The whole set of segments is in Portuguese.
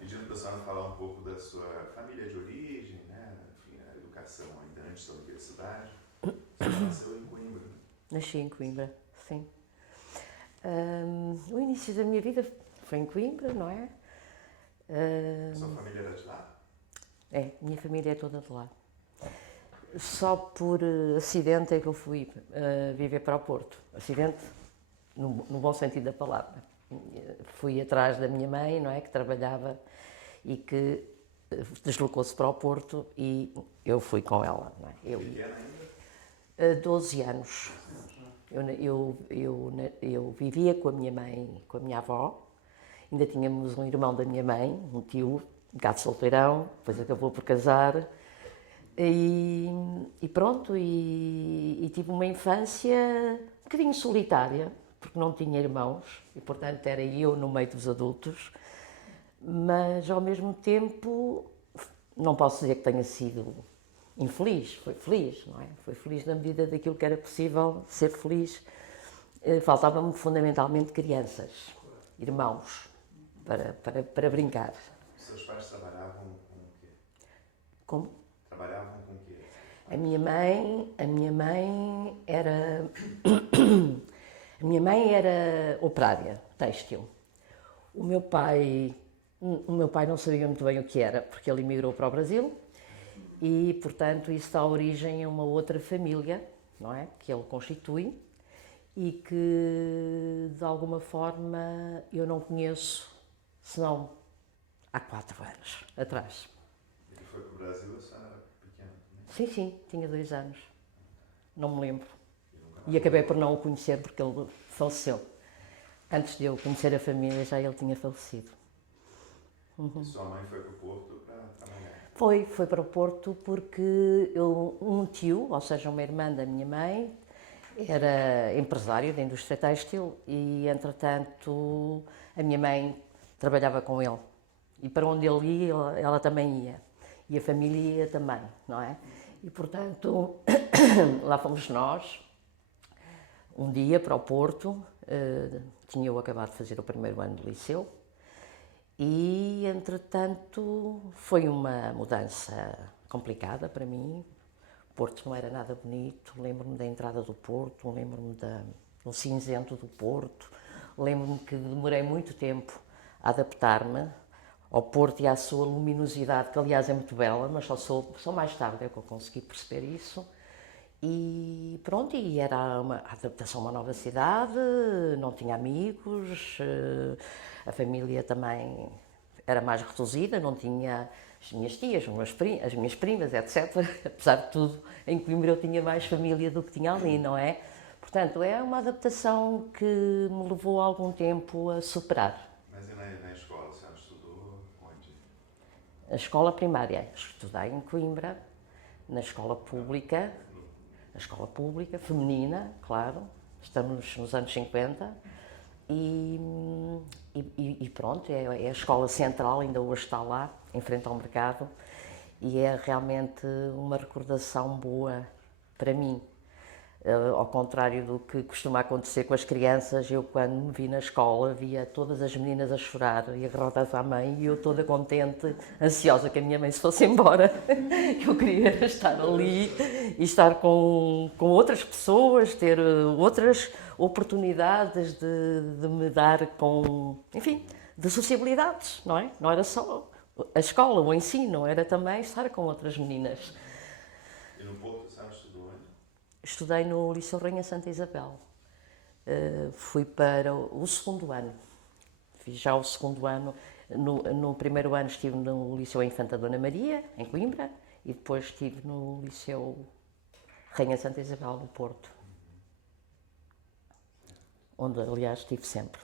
Pedindo para a senhora falar um pouco da sua família de origem, né? Enfim, a educação ainda antes da universidade. A senhora nasceu em Coimbra, né? Nasci em Coimbra, sim. O início da minha vida foi em Coimbra, não é? A sua família era de lá? É, minha família é toda de lá. Só por acidente é que eu fui viver para o Porto. Acidente no bom sentido da palavra. Fui atrás da minha mãe, não é? Que trabalhava e que deslocou-se para o Porto e eu fui com ela, não é? Pequena ainda? 12 anos. Eu vivia com a minha mãe, com a minha avó. Ainda tínhamos um irmão da minha mãe, um tio, gato solteirão, depois acabou por casar. E pronto, e tive uma infância um bocadinho solitária, porque não tinha irmãos, e portanto era eu no meio dos adultos, mas ao mesmo tempo não posso dizer que tenha sido infeliz, foi feliz, não é? Foi feliz na medida daquilo que era possível ser feliz. Faltavam-me fundamentalmente crianças, irmãos, para brincar. Os seus pais trabalhavam com o quê? Como? Trabalhavam com o quê? A minha mãe era a minha mãe era operária, têxtil. O meu pai, o meu pai não sabia muito bem o que era, porque ele emigrou para o Brasil e, portanto, isso dá origem a uma outra família, não é? Que ele constitui e que, de alguma forma, eu não conheço, senão há 4 anos atrás. Ele foi para o Brasil, a senhora era pequena também? Sim, sim, tinha 2 anos. Não me lembro. E nunca E mais acabei voltou? por não o conhecer porque ele faleceu. Antes de eu conhecer a família, já ele tinha falecido. E sua mãe foi para o Porto para trabalhar? Foi para o Porto porque um tio, ou seja, uma irmã da minha mãe, era empresário da indústria têxtil e, entretanto, a minha mãe trabalhava com ele. E para onde ele ia, ela também ia. E a família ia também, não é? E, portanto, lá fomos nós, um dia para o Porto, tinha eu acabado de fazer o primeiro ano do liceu, e entretanto foi uma mudança complicada para mim. O Porto não era nada bonito, lembro-me da entrada do Porto, lembro-me do cinzento do Porto, lembro-me que demorei muito tempo a adaptar-me ao Porto e à sua luminosidade, que aliás é muito bela, mas só mais tarde é que eu consegui perceber isso. E pronto, e era uma adaptação a uma nova cidade, não tinha amigos, a família também era mais reduzida, não tinha as minhas tias, as minhas primas, etc. Apesar de tudo, em Coimbra eu tinha mais família do que tinha ali, não é? Portanto, é uma adaptação que me levou algum tempo a superar. Mas e na escola, a senhora estudou onde? A escola primária, estudei em Coimbra, na escola pública, feminina, claro, estamos nos anos 50, e, e pronto, é a escola central, ainda hoje está lá, em frente ao mercado, e é realmente uma recordação boa para mim. Ao contrário do que costuma acontecer com as crianças, eu quando me vi na escola via todas as meninas a chorar e agarradas à mãe e eu toda contente, ansiosa que a minha mãe se fosse embora. Eu queria estar ali e estar com outras pessoas, ter outras oportunidades de me dar com, enfim, de sociabilidades, não é? Não era só a escola, o ensino, era também estar com outras meninas. E no Porto, a senhora estudou onde? Estudei no Liceu Rainha Santa Isabel. Fui para o segundo ano. Fiz já o segundo ano. No primeiro ano estive no Liceu Infanta Dona Maria, em Coimbra, e depois estive no Liceu Rainha Santa Isabel, no Porto, onde, aliás, estive sempre.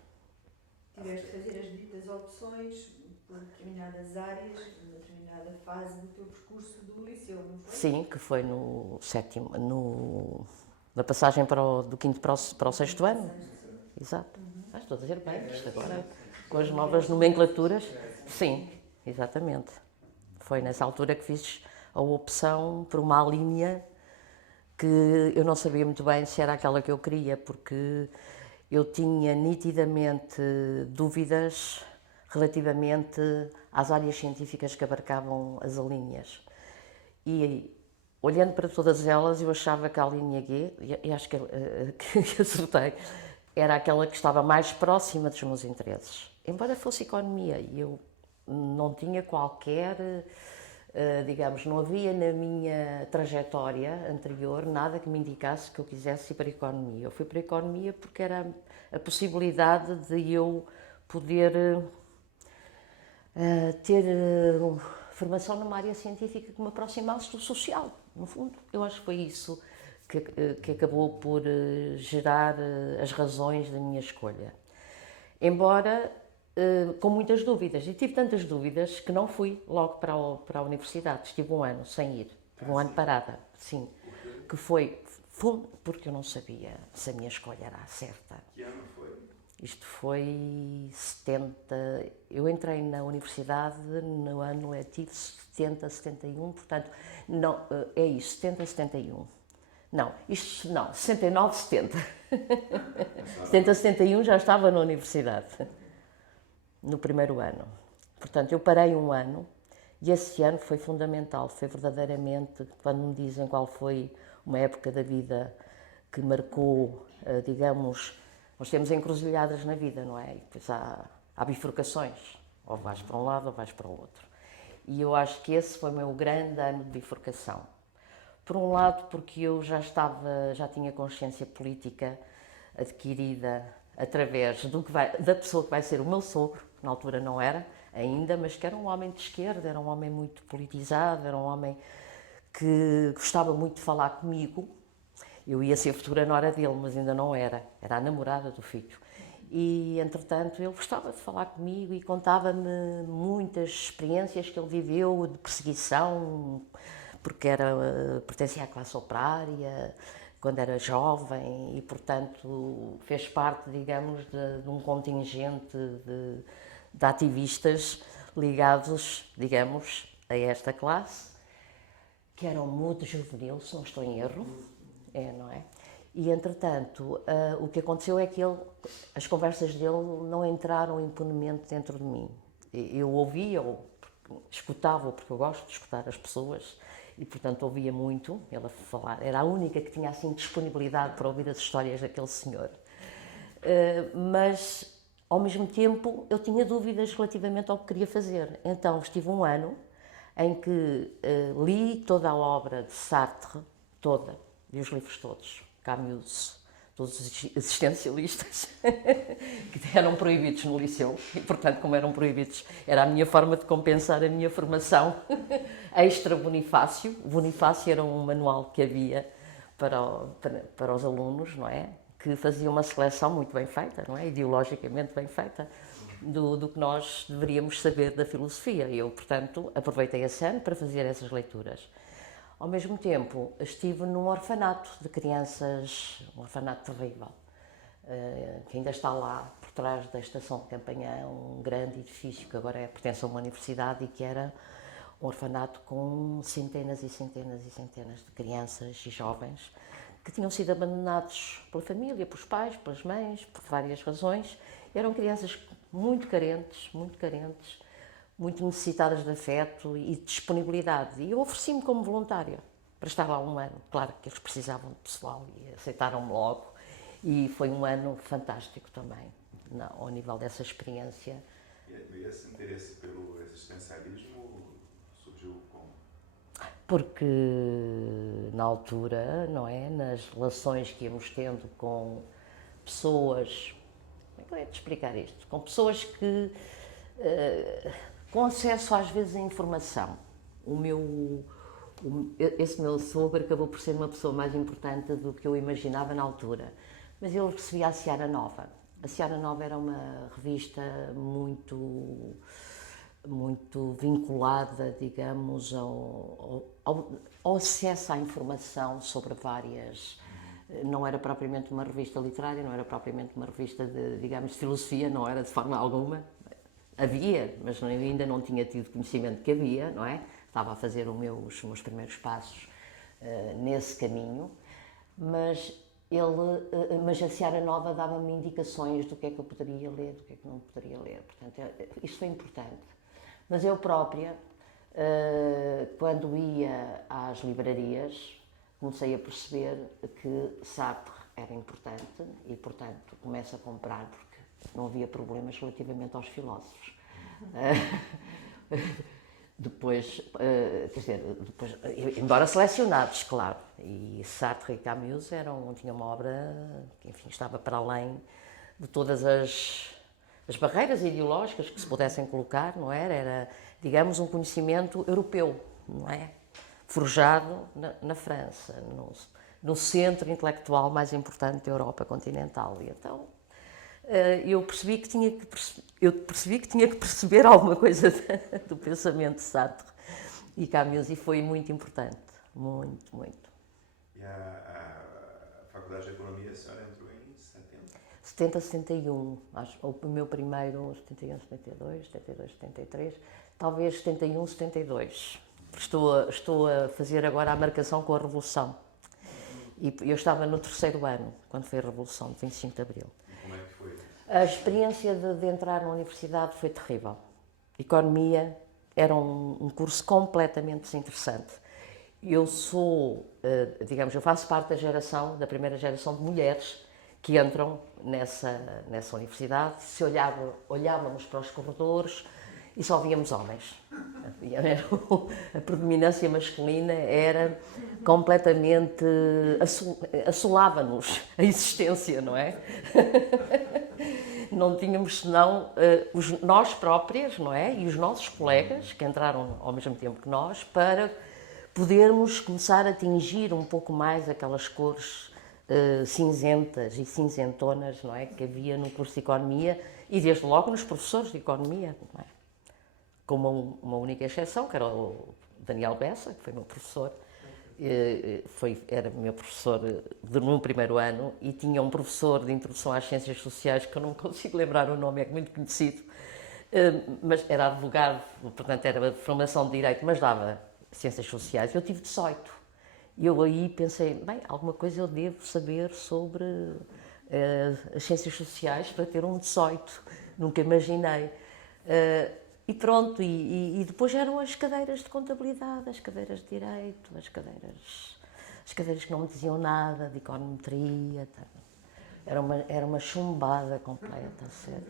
Tiveste de fazer as devidas opções por determinadas áreas, numa determinada fase do teu percurso do liceu, não foi? Sim, que foi no sétimo, na passagem do quinto para o sexto ano. Exato. Estou a dizer bem, isto agora, com as novas nomenclaturas. Sim, exatamente. Foi nessa altura que fiz a opção por uma linha que eu não sabia muito bem se era aquela que eu queria, porque eu tinha nitidamente dúvidas relativamente às áreas científicas que abarcavam as alíneas. E olhando para todas elas, eu achava que a linha G, e acho que acertei, era aquela que estava mais próxima dos meus interesses. Embora fosse economia, e eu não tinha qualquer, digamos, não havia na minha trajetória anterior nada que me indicasse que eu quisesse ir para a economia. Eu fui para a economia porque era a possibilidade de eu poder ter formação numa área científica que me aproximasse do social, no fundo. Eu acho que foi isso que acabou por gerar as razões da minha escolha. Embora com muitas dúvidas, e tive tantas dúvidas que não fui logo para a universidade, estive um ano sem ir, tive um ano parada, sim, que foi porque eu não sabia se a minha escolha era a certa. Que ano foi? Isto foi 70, eu entrei na universidade no ano letivo 70, 71, portanto, não, é isso, 70, 71. Não, 69, 70. 70, 71 já estava na universidade, no primeiro ano. Portanto, eu parei um ano e esse ano foi fundamental, foi verdadeiramente, quando me dizem qual foi uma época da vida que marcou, digamos, nós temos encruzilhadas na vida, não é? E depois há bifurcações, ou vais para um lado ou vais para o outro. E eu acho que esse foi o meu grande ano de bifurcação. Por um lado, porque eu já tinha consciência política adquirida através da pessoa que vai ser o meu sogro, na altura não era ainda, mas que era um homem de esquerda, era um homem muito politizado, era um homem que gostava muito de falar comigo. Eu ia ser futura nora dele, mas ainda não era a namorada do filho. E, entretanto, ele gostava de falar comigo e contava-me muitas experiências que ele viveu de perseguição, porque pertencia à classe operária, quando era jovem, e, portanto, fez parte, digamos, de um contingente de ativistas ligados, digamos, a esta classe, que eram muito juvenil, se não estou em erro. Não é? E, entretanto, o que aconteceu é que as conversas dele não entraram impunemente dentro de mim. Eu ouvia, escutava, porque eu gosto de escutar as pessoas, e, portanto, ouvia muito ele falar. Era a única que tinha, assim, disponibilidade para ouvir as histórias daquele senhor. Mas, ao mesmo tempo, eu tinha dúvidas relativamente ao que queria fazer. Então, estive um ano em que li toda a obra de Sartre, toda, e os livros todos, Camus, todos os existencialistas, que eram proibidos no liceu, e, portanto, como eram proibidos, era a minha forma de compensar a minha formação extra Bonifácio. Bonifácio era um manual que havia para os alunos, não é? Que fazia uma seleção muito bem feita, não é? Ideologicamente bem feita, do que nós deveríamos saber da filosofia. Eu, portanto, aproveitei esse ano para fazer essas leituras. Ao mesmo tempo, estive num orfanato de crianças, um orfanato terrível, que ainda está lá, por trás da estação de Campanhã, um grande edifício que agora pertence a uma universidade e que era um orfanato com centenas e centenas e centenas de crianças e jovens que tinham sido abandonados pela família, pelos pais, pelas mães, por várias razões. Eram crianças muito carentes, muito necessitadas de afeto e de disponibilidade. E eu ofereci-me como voluntária para estar lá um ano. Claro que eles precisavam de pessoal e aceitaram-me logo. E foi um ano fantástico também, ao nível dessa experiência. E esse interesse pelo existencialismo surgiu como? Porque, na altura, não é, nas relações que íamos tendo com pessoas... Como é que eu ia te explicar isto? Com pessoas que... com acesso às vezes à informação. Esse meu sogro acabou por ser uma pessoa mais importante do que eu imaginava na altura, mas ele recebia a Seara Nova. A Seara Nova era uma revista muito vinculada, digamos, ao acesso à informação sobre várias... Não era propriamente uma revista literária, não era propriamente uma revista de, digamos, de filosofia, não era de forma alguma. Havia, mas eu ainda não tinha tido conhecimento que havia, não é? Estava a fazer os meus primeiros passos nesse caminho, mas mas a Seara Nova dava-me indicações do que é que eu poderia ler, do que é que não poderia ler. Portanto, isso foi importante. Mas eu própria, quando ia às livrarias, comecei a perceber que Sartre era importante e, portanto, começo a comprar porque não havia problemas relativamente aos filósofos. Depois, quer dizer, depois, embora selecionados, claro, e Sartre e Camus tinham uma obra que, enfim, estava para além de todas as barreiras ideológicas que se pudessem colocar, não era? Era, digamos, um conhecimento europeu, não é? Forjado na França, no centro intelectual mais importante da Europa continental. E então eu percebi que tinha que perceber alguma coisa do pensamento de Sartre e Camus, e foi muito importante, muito, muito. E a Faculdade de Economia, a senhora entrou em 70, 71, acho, o meu primeiro, 71, 72, 72, 73, talvez 71, 72. Estou a fazer agora a marcação com a Revolução. E eu estava no 3º ano, quando foi a Revolução de 25 de Abril. E como é que foi? A experiência de entrar na universidade foi terrível. Economia era um curso completamente desinteressante. Eu sou, digamos, eu faço parte da primeira geração de mulheres que entram nessa universidade. Se olhávamos para os corredores e só víamos homens. A predominância masculina era completamente, assolava-nos a existência, não é? Não tínhamos senão nós próprias, não é? E os nossos colegas, que entraram ao mesmo tempo que nós, para podermos começar a atingir um pouco mais aquelas cores cinzentas e cinzentonas, não é? Que havia no curso de Economia e desde logo nos professores de Economia, não é? Com uma única exceção, que era o Daniel Bessa, que foi meu professor, era meu professor no primeiro ano, e tinha um professor de Introdução às Ciências Sociais, que eu não consigo lembrar o nome, é muito conhecido, mas era advogado, portanto era de formação de Direito, mas dava Ciências Sociais. Eu tive 18. E eu aí pensei, bem, alguma coisa eu devo saber sobre as Ciências Sociais para ter um 18. Nunca imaginei. E pronto, e depois eram as cadeiras de contabilidade, as cadeiras de direito, as cadeiras que não me diziam nada, de econometria. Era uma chumbada completa, sério.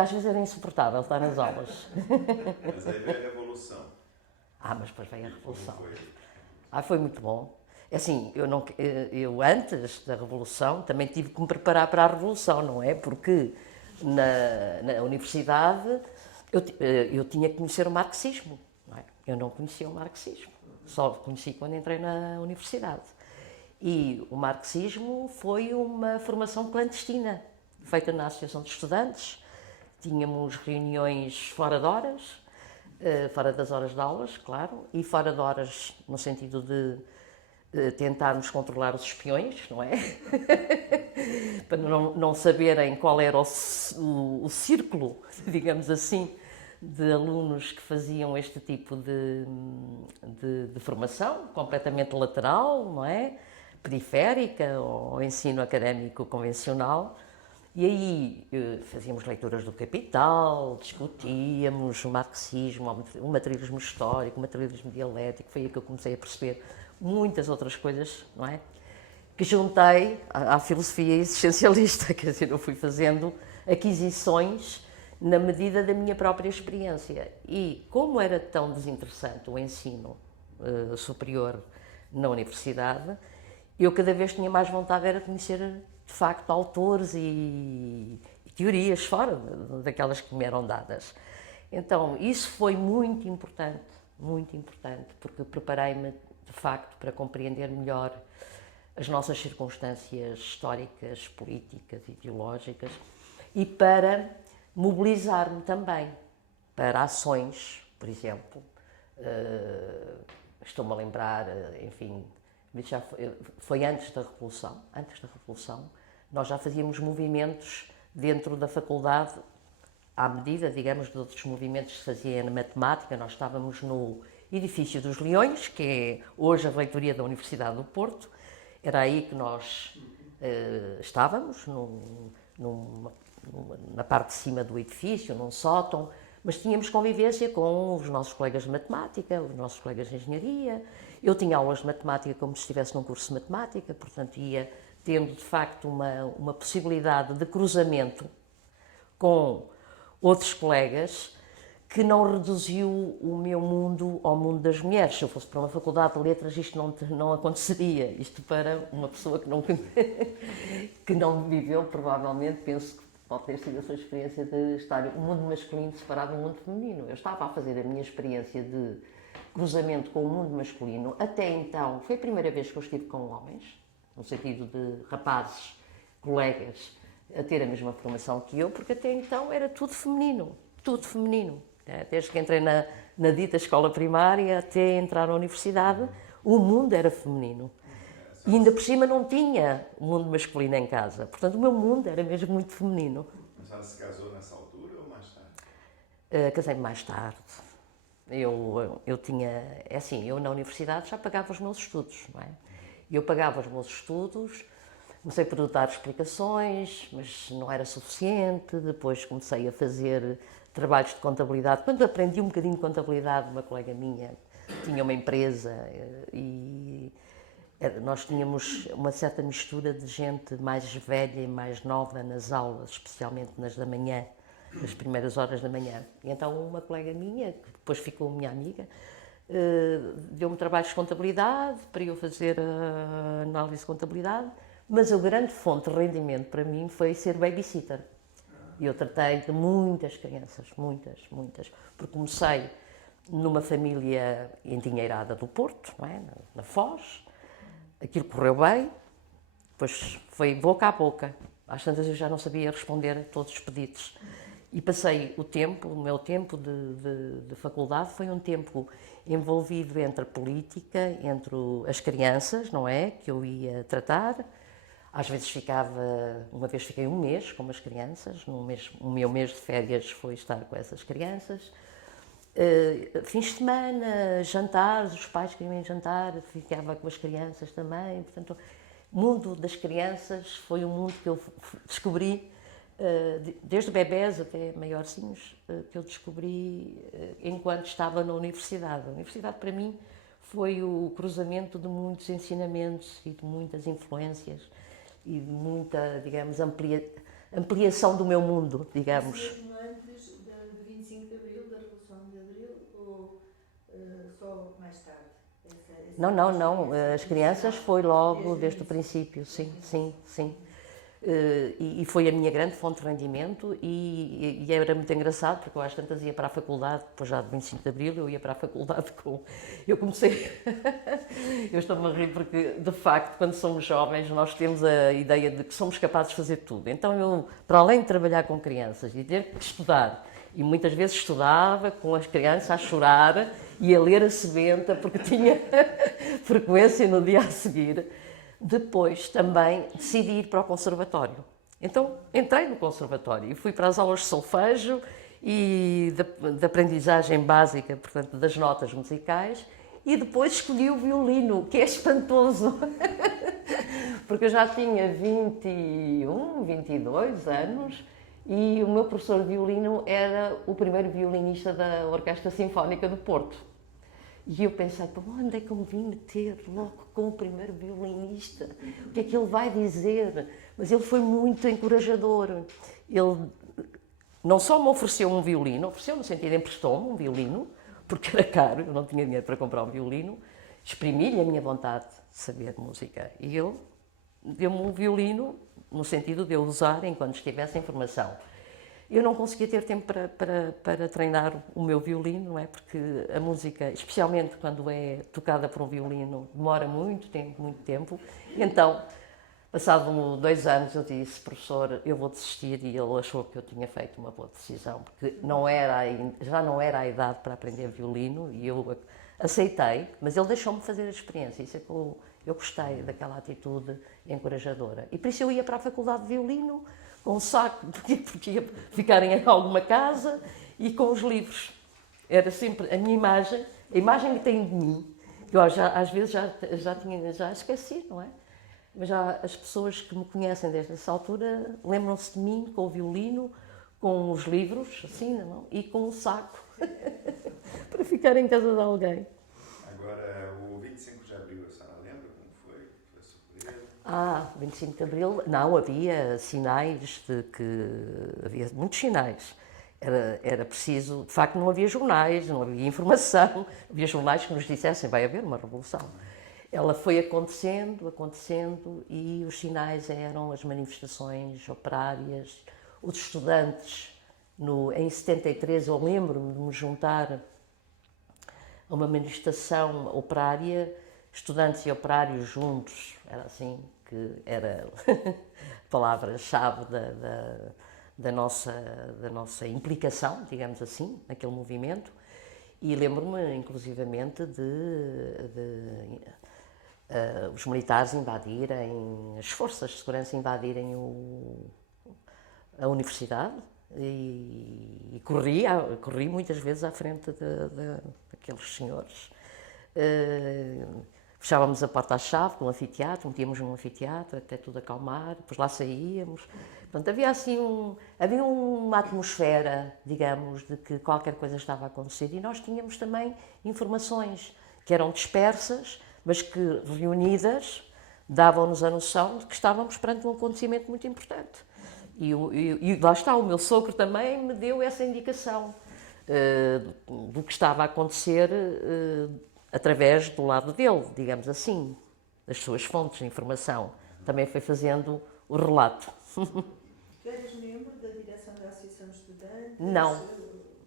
Às vezes era insuportável estar nas aulas. Mas aí veio a Revolução. Mas depois veio a Revolução. Foi muito bom. Assim, eu antes da Revolução também tive que me preparar para a Revolução, não é? Porque na universidade eu tinha que conhecer o marxismo, não é? Eu não conhecia o marxismo, só o conheci quando entrei na universidade. E o marxismo foi uma formação clandestina, feita na Associação de Estudantes. Tínhamos reuniões fora de horas, fora das horas de aulas, claro, e fora de horas no sentido de tentarmos controlar os espiões, não é? Para não saberem qual era o círculo, digamos assim, de alunos que faziam este tipo de formação, completamente lateral, não é? Periférica, ao ensino académico convencional. E aí fazíamos leituras do Capital, discutíamos o marxismo, o materialismo histórico, o materialismo dialético. Foi aí que eu comecei a perceber muitas outras coisas, não é? Que juntei à filosofia existencialista, quer dizer, eu fui fazendo aquisições na medida da minha própria experiência. E como era tão desinteressante o ensino superior na universidade, eu cada vez tinha mais vontade era conhecer, de facto, autores e teorias fora daquelas que me eram dadas. Então, isso foi muito importante, porque preparei-me, de facto, para compreender melhor as nossas circunstâncias históricas, políticas, ideológicas e para mobilizar-me também para ações, por exemplo. Estou-me a lembrar, enfim, já foi antes da Revolução. Antes da Revolução, nós já fazíamos movimentos dentro da faculdade, à medida, digamos, de outros movimentos que se faziam na matemática. Nós estávamos no Edifício dos Leões, que é hoje a reitoria da Universidade do Porto. Era aí que nós estávamos, na parte de cima do edifício, num sótão, mas tínhamos convivência com os nossos colegas de matemática, os nossos colegas de engenharia. Eu tinha aulas de matemática como se estivesse num curso de matemática, portanto ia tendo de facto uma possibilidade de cruzamento com outros colegas que não reduziu o meu mundo ao mundo das mulheres. Se eu fosse para uma faculdade de letras, isto não aconteceria. Isto para uma pessoa que não viveu, provavelmente, penso que pode ter sido a sua experiência de estar o mundo masculino separado do mundo feminino. Eu estava a fazer a minha experiência de cruzamento com o mundo masculino. Até então, foi a primeira vez que eu estive com homens, no sentido de rapazes, colegas, a ter a mesma formação que eu, porque até então era tudo feminino, tudo feminino. Desde que entrei na dita escola primária até entrar na universidade, o mundo era feminino. E ainda por cima não tinha o mundo masculino em casa. Portanto, o meu mundo era mesmo muito feminino. Mas ela se casou nessa altura ou mais tarde? Casei-me mais tarde. Eu tinha... É assim, eu na universidade já pagava os meus estudos, não é? Eu pagava os meus estudos, comecei por dar explicações, mas não era suficiente. Depois comecei a fazer trabalhos de contabilidade. Quando aprendi um bocadinho de contabilidade, uma colega minha tinha uma empresa e nós tínhamos uma certa mistura de gente mais velha e mais nova nas aulas, especialmente nas da manhã, nas primeiras horas da manhã. E então uma colega minha, que depois ficou minha amiga, deu-me trabalhos de contabilidade para eu fazer a análise de contabilidade, mas a grande fonte de rendimento para mim foi ser babysitter. E eu tratei de muitas crianças, muitas, porque comecei numa família endinheirada do Porto, não é? Na Foz. Aquilo correu bem, depois foi boca a boca. Às tantas eu já não sabia responder a todos os pedidos. E passei o meu tempo de faculdade foi um tempo envolvido entre a política, entre as crianças, não é? Que eu ia tratar. Às vezes uma vez fiquei um mês com as crianças, o meu mês de férias foi estar com essas crianças. Fins de semana, jantares, os pais queriam jantar, ficava com as crianças também. Portanto, o mundo das crianças foi um mundo que eu descobri, desde bebés até maiorzinhos, que eu descobri enquanto estava na universidade. A universidade, para mim, foi o cruzamento de muitos ensinamentos e de muitas influências e de muita, digamos, ampliação do meu mundo, digamos. Mesmo antes do 25 de Abril, da Revolução de Abril, ou só mais tarde? Não. As crianças foi logo desde o princípio, sim. E foi a minha grande fonte de rendimento e era muito engraçado, porque eu às tantas ia para a faculdade, depois já de 25 de Abril, eu ia para a faculdade com... Eu comecei... eu estou-me a rir porque, de facto, quando somos jovens, nós temos a ideia de que somos capazes de fazer tudo. Então eu, para além de trabalhar com crianças e ter que estudar, e muitas vezes estudava com as crianças a chorar e a ler a sebenta, porque tinha frequência no dia a seguir. Depois também decidi ir para o conservatório. Então entrei no conservatório e fui para as aulas de solfejo e de aprendizagem básica, portanto, das notas musicais, e depois escolhi o violino, que é espantoso, porque eu já tinha 21, 22 anos e o meu professor de violino era o primeiro violinista da Orquestra Sinfónica do Porto. E eu pensei, onde é que eu me vim meter logo com o primeiro violinista? O que é que ele vai dizer? Mas ele foi muito encorajador. Ele não só me ofereceu um violino, ofereceu no sentido, emprestou-me um violino, porque era caro, eu não tinha dinheiro para comprar um violino, exprimi-lhe a minha vontade de saber música. E ele deu-me um violino, no sentido de eu usar enquanto estivesse em formação. Eu não conseguia ter tempo para treinar o meu violino, não é? Porque a música, especialmente quando é tocada por um violino, demora muito tempo. Então, passado 2 anos, eu disse, professor, eu vou desistir, e ele achou que eu tinha feito uma boa decisão, porque já não era a idade para aprender violino, e eu aceitei, mas ele deixou-me fazer a experiência. Isso é que eu gostei daquela atitude encorajadora. E por isso eu ia para a faculdade de violino, com um saco, porque ia ficar em alguma casa, e com os livros. Era sempre a minha imagem, A imagem que tem de mim, que eu às vezes já esqueci, não é? Mas já as pessoas que me conhecem desde essa altura lembram-se de mim com o violino, com os livros, assim, na mão, e com um saco, para ficar em casa de alguém. Agora, o 25 de Abril, a senhora lembra como foi? Foi surpresa? 25 de Abril, não, havia sinais de que... Havia muitos sinais. Era preciso... De facto, não havia jornais, não havia informação, não havia jornais que nos dissessem vai haver uma revolução. Ela foi acontecendo, e os sinais eram as manifestações operárias, os estudantes. Em 73, eu lembro-me de me juntar a uma manifestação operária, estudantes e operários juntos, era assim que era a palavra-chave da nossa implicação, digamos assim, naquele movimento. E lembro-me, inclusivamente, os militares invadirem, as forças de segurança invadirem a universidade, e corri muitas vezes à frente daqueles senhores. Fechávamos a porta à chave do anfiteatro, metíamos num anfiteatro até tudo acalmar, depois lá saíamos. Portanto, havia assim havia uma atmosfera, digamos, de que qualquer coisa estava a acontecer, e nós tínhamos também informações que eram dispersas, mas que reunidas davam-nos a noção de que estávamos perante um acontecimento muito importante. E lá está, o meu sogro também me deu essa indicação do que estava a acontecer através do lado dele, digamos assim, das suas fontes de informação. Também foi fazendo o relato. Tu eras membro da direção da Associação de Estudantes? Não.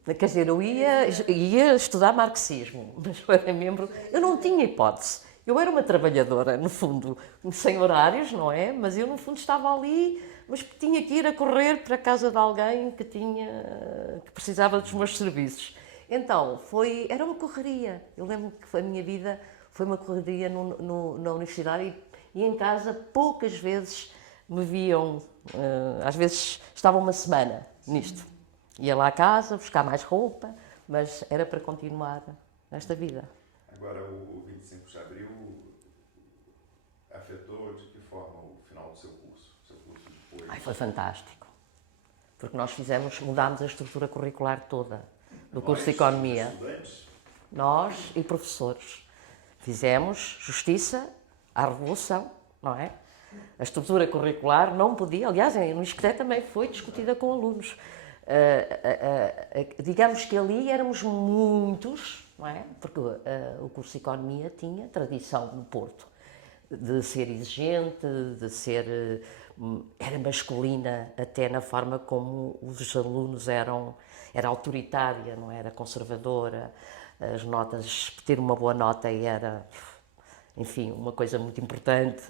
Quer dizer, eu ia estudar marxismo, mas eu era membro... Eu não tinha hipótese. Eu era uma trabalhadora, no fundo, sem horários, não é? Mas eu, no fundo, estava ali, mas tinha que ir a correr para a casa de alguém que precisava dos meus serviços. Então, era uma correria. Eu lembro que a minha vida foi uma correria na universidade, e em casa poucas vezes me viam, às vezes estava uma semana nisto. Ia lá à casa, buscar mais roupa, mas era para continuar nesta vida. Agora, o 25 de Abril afetou de que forma o final do seu curso depois? Foi fantástico, porque nós mudámos a estrutura curricular toda do curso de Economia. Estudantes? Nós e professores. Fizemos justiça à Revolução, não é? A estrutura curricular não podia, aliás, no ISCTE também foi discutida com alunos. Digamos que ali éramos muitos, não é? Porque o curso de Economia tinha tradição no Porto de ser exigente, era masculina até na forma como os alunos era autoritária, não era conservadora, as notas, ter uma boa nota era, enfim, uma coisa muito importante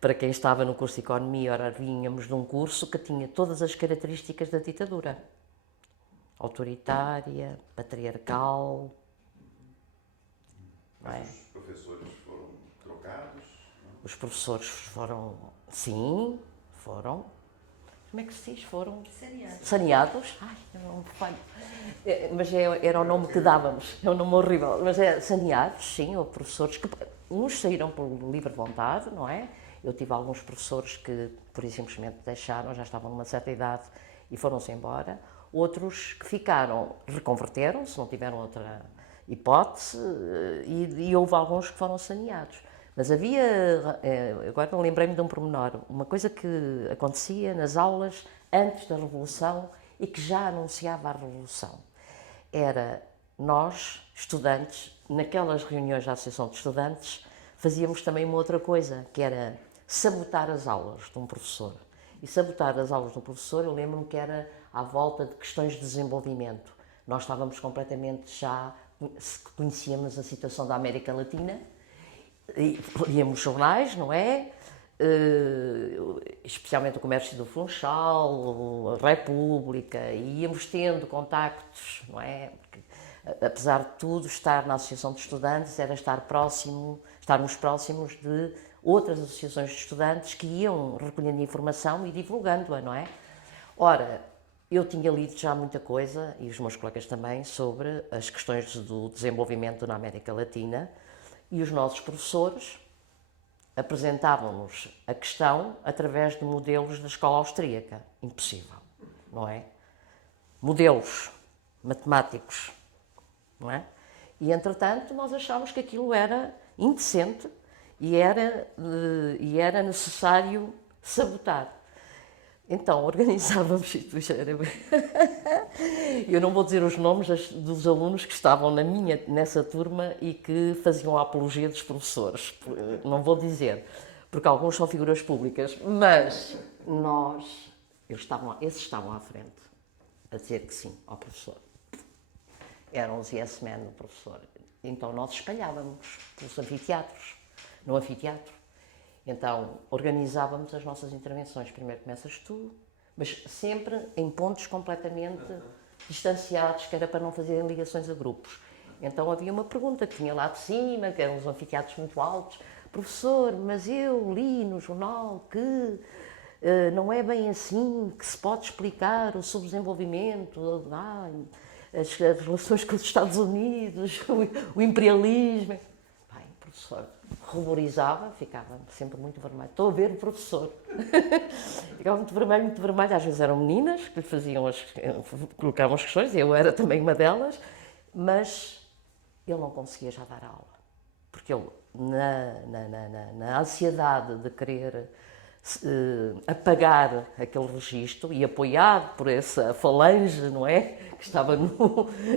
para quem estava no curso de Economia. Ora, vínhamos de um curso que tinha todas as características da ditadura. Autoritária, patriarcal. Não é? Os professores foram trocados? Não? Os professores foram, sim, foram. Como é que se diz? Foram saneados. Ai, eu não me falho. Mas era o nome que dávamos, é um nome horrível. Mas saneados, sim, ou professores que uns saíram por livre vontade, não é? Eu tive alguns professores que, por e simplesmente, deixaram, já estavam numa certa idade e foram-se embora. Outros que ficaram, reconverteram-se, não tiveram outra hipótese, e houve alguns que foram saneados. Mas havia, agora lembrei-me de um pormenor, uma coisa que acontecia nas aulas antes da Revolução e que já anunciava a Revolução. Era nós, estudantes, naquelas reuniões da Associação de Estudantes, fazíamos também uma outra coisa, que era sabotar as aulas de um professor. E sabotar as aulas de um professor, eu lembro-me que era à volta de questões de desenvolvimento. Nós estávamos completamente conhecíamos a situação da América Latina, e líamos jornais, não é? Especialmente o Comércio do Funchal, a República, e íamos tendo contactos, não é? Porque, apesar de tudo, estar na Associação de Estudantes era estarmos próximos de outras associações de estudantes que iam recolhendo informação e divulgando-a, não é? Ora, eu tinha lido já muita coisa, e os meus colegas também, sobre as questões do desenvolvimento na América Latina, e os nossos professores apresentavam-nos a questão através de modelos da escola austríaca. Impossível, não é? Modelos matemáticos, não é? E, entretanto, nós achámos que aquilo era indecente e era necessário sabotar. Então, organizávamos, eu não vou dizer os nomes dos alunos que estavam nessa turma e que faziam a apologia dos professores, não vou dizer, porque alguns são figuras públicas, mas esses estavam à frente, a dizer que sim ao professor. Eram os yes men do professor. Então, nós espalhávamos pelos anfiteatros, no anfiteatro. Então, organizávamos as nossas intervenções. Primeiro começas tu, mas sempre em pontos completamente distanciados, que era para não fazerem ligações a grupos. Então, havia uma pergunta que tinha lá de cima, que eram os anfiteatros muito altos. Professor, mas eu li no jornal que não é bem assim, que se pode explicar o subdesenvolvimento, as relações com os Estados Unidos, o imperialismo. Bem, professor ruborizava, ficava sempre muito vermelho. Estou a ver o professor. Ficava muito vermelho. Às vezes eram meninas que lhe faziam colocavam as questões, eu era também uma delas, mas ele não conseguia já dar aula. Porque ele, na ansiedade de querer apagar aquele registro e apoiado por essa falange, não é? Que estava